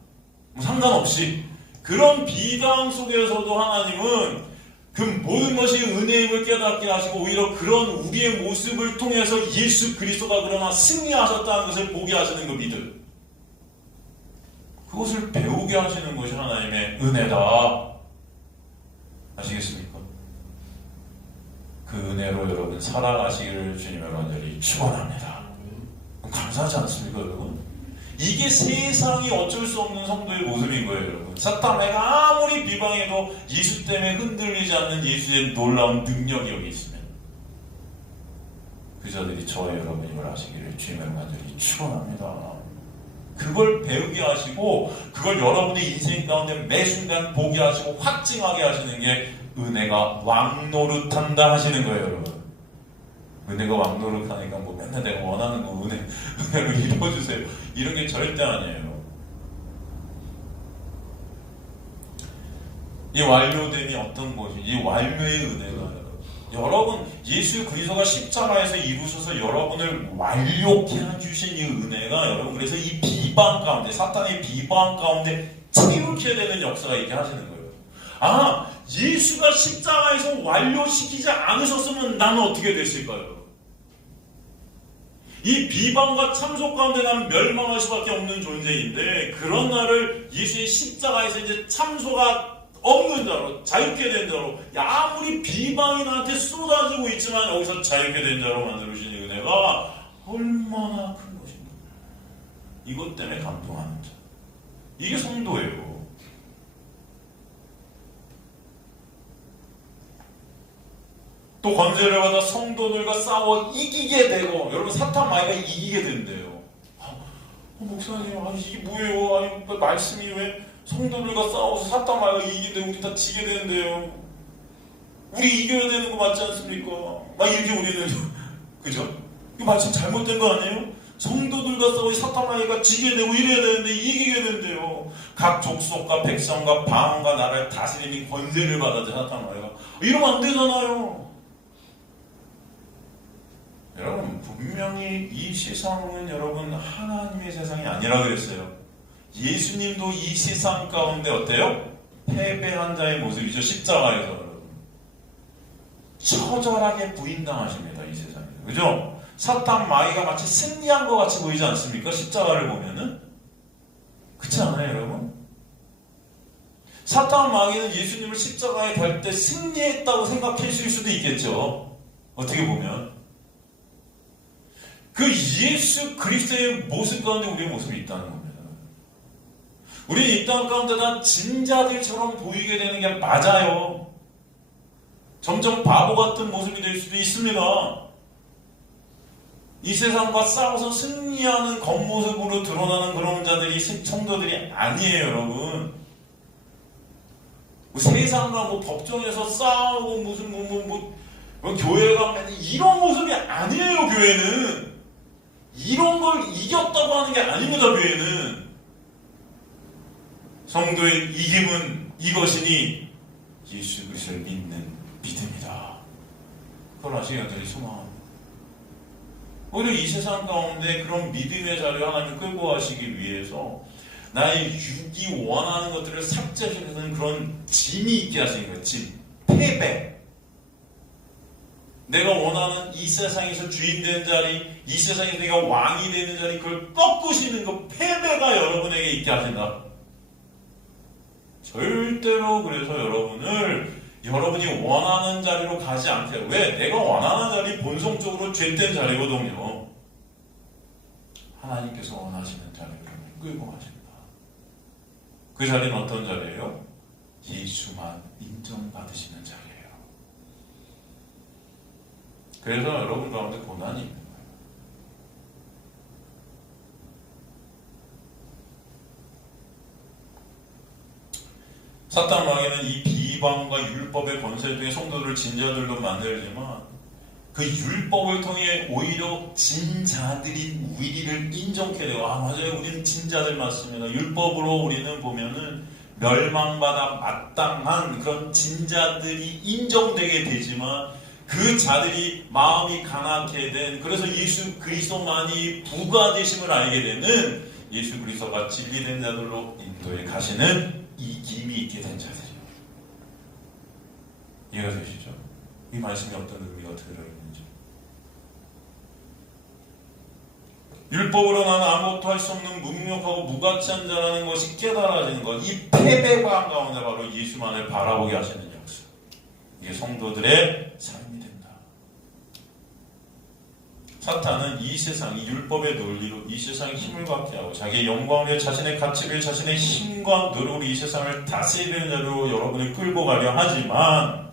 뭐 상관없이 그런 비방 속에서도 하나님은 그 모든 것이 은혜임을 깨닫게 하시고, 오히려 그런 우리의 모습을 통해서 예수 그리스도가 그러나 승리하셨다는 것을 보게 하시는 그 믿음, 그것을 배우게 하시는 것이 하나님의 은혜다. 아시겠습니까? 그 은혜로 여러분 살아가시기를 주님의 간절히 축원합니다. 감사하지 않습니까, 여러분? 이게 세상이 어쩔 수 없는 성도의 모습인 거예요, 여러분. 사탄애가 아무리 비방해도 예수 때문에 흔들리지 않는 예수의 놀라운 능력이 여기 있으면 그 자들이 저와 여러분임을 아시기를 주님의 간절히 축원합니다. 그걸 배우게 하시고 그걸 여러분의 인생 가운데 매 순간 보게 하시고 확증하게 하시는 게 은혜가 왕노릇한다 하시는 거예요, 여러분. 은혜가 왕노릇하니까 뭐 맨날 내가 원하는 거 은혜로 이루어주세요, 이런 게 절대 아니에요. 이 완료됨이 어떤 것이, 이 완료의 은혜가, 여러분 예수 그리스도가 십자가에서 이루셔서 여러분을 완료케 해주신 이 은혜가, 여러분 그래서 이 비방 가운데, 사탄의 비방 가운데 치우게 되는 역사가 있게 하시는 거예요. 아, 예수가 십자가에서 완료시키지 않으셨으면 나는 어떻게 됐을까요? 이 비방과 참속 가운데 나는 멸망할 수밖에 없는 존재인데, 그런 나를 예수의 십자가에서 이제 참소가 없는 자로, 자유케 된 자로, 아무리 비방이 나한테 쏟아지고 있지만 여기서 자유케 된 자로 만들어주신 은혜가 얼마나 큰 것인가. 이것 때문에 감동하는 자, 이게 성도예요. 또 권세를 받아 성도들과 싸워 이기게 되고, 여러분 사탄마귀가 이기게 된대요. 목사님, 이게 뭐예요? 말씀이 왜 성도들과 싸워서 사탄마귀가 이기게 되고 우리 다 지게 되는데요? 우리 이겨야 되는 거 맞지 않습니까? 막 이렇게 우리는 그죠? 이거 말씀 잘못된 거 아니에요? 성도들과 싸워 사탄마귀가 지게 되고 이래야 되는데 이기게 된대요. 각 족속과 백성과 방언과 나라의 다스림이 권세를 받아서 사탄마귀가, 이러면 안 되잖아요. 여러분 분명히 이 세상은 여러분 하나님의 세상이 아니라 그랬어요. 예수님도 이 세상 가운데 어때요? 패배한 자의 모습이죠. 십자가에서 여러분 처절하게 부인당하십니다. 이 세상에서, 그죠? 사탄 마귀가 마치 승리한 것 같이 보이지 않습니까? 십자가를 보면은. 그렇지 않아요, 여러분? 사탄 마귀는 예수님을 십자가에 달 때 승리했다고 생각하실 수도 있겠죠. 어떻게 보면 그 예수 그리스도의 모습 가운데 우리의 모습이 있다는 겁니다. 우리는 이 땅 가운데 다 진자들처럼 보이게 되는 게 맞아요. 점점 바보 같은 모습이 될 수도 있습니다. 이 세상과 싸워서 승리하는 겉모습으로 드러나는 그런 자들이 성도들이 아니에요, 여러분. 뭐 세상과 뭐 법정에서 싸우고 무슨 교회가 맨날 이런 모습이 아니에요. 교회는 이런 걸 이겼다고 하는 게 아닙니다. 교회는 성도의 이김은 이것이니 예수 그리스도를 믿는 믿음이다. 그걸 아시기 간절히 소망합니다. 오히려 이 세상 가운데 그런 믿음의 자리를 하나님 끌고 가시기 위해서 나의 육이 원하는 것들을 삭제하시는 그런 짐이 있게 하시는 거예요. 짐, 패배. 내가 원하는 이 세상에서 주인 되는 자리, 이 세상에서 내가 왕이 되는 자리, 그걸 꺾으시는 그 패배가 여러분에게 있게 하신다. 절대로 그래서 여러분이 원하는 자리로 가지 않게. 왜? 내가 원하는 자리 본성적으로 죄된 자리거든요. 하나님께서 원하시는 자리를 끌고 가신다. 그 자리는 어떤 자리예요? 예수만 인정받으시는 자리예요. 그래서 여러분 가운데 고난이 있는 거예요. 사탄 마귀는 이 비방과 율법의 권세 중에 성도들을 진자들로 만들지만 그 율법을 통해 오히려 진자들인 우리를 인정케 돼요. 아, 맞아요. 우리는 진자들 맞습니다. 율법으로 우리는 보면은 멸망받아 마땅한 그런 진자들이 인정되게 되지만 그 자들이 마음이 강하게 된, 그래서 예수 그리스도만이 부가 되심을 알게 되는 예수 그리스도가 진리된 자들로 인도에 가시는 이김이 있게 된 자들이에요. 이해가 되시죠? 이 말씀이 어떤 의미가 들어있는지. 율법으로 나는 아무것도 할 수 없는 무능력하고 무가치한 자라는 것이 깨달아지는 것, 이 패배감 가운데 바로 예수만을 바라보게 하시는 역사, 이게 성도들의 삶이 된다. 사탄은 이 세상, 이 율법의 논리로 이 세상에 힘을 갖게 하고 자기의 영광을 위해 자신의 가치를 자신의 힘과 노력으로 이 세상을 다스리는 자로 여러분을 끌고 가려 하지만,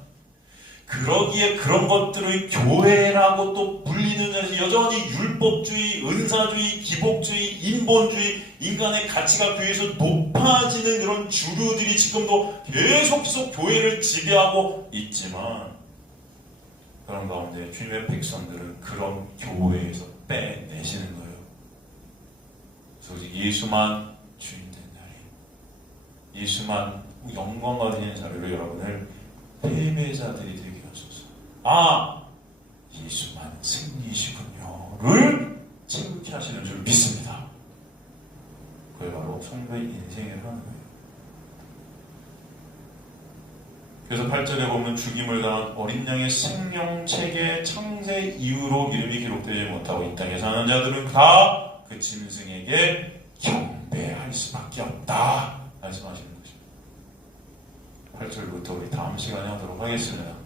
그러기에 그런 것들을 교회라고 또 불리는 자들이 여전히 율법주의, 은사주의, 기복주의, 인본주의, 인간의 가치가 교회에서 높아지는 그런 주류들이 지금도 계속 교회를 지배하고 있지만, 그런 가운데 주님의 백성들은 그런 교회에서 빼내시는 거예요. 그래서 예수만 주인된 자리, 예수만 영광 받으시는 자리로 여러분을 패배자들이 되게 하소서. 아, 예수만 승리시군요를 체육케 하시는 줄 믿습니다. 그게 바로 성도의 인생이라는 거예요. 그래서 8절에 보면 죽임을 당한 어린 양의 생명책의 창세 이후로 이름이 기록되지 못하고 이 땅에 사는 자들은 다 그 짐승에게 경배할 수밖에 없다 말씀하시는 것입니다. 8절부터 우리 다음 시간에 하도록 하겠습니다.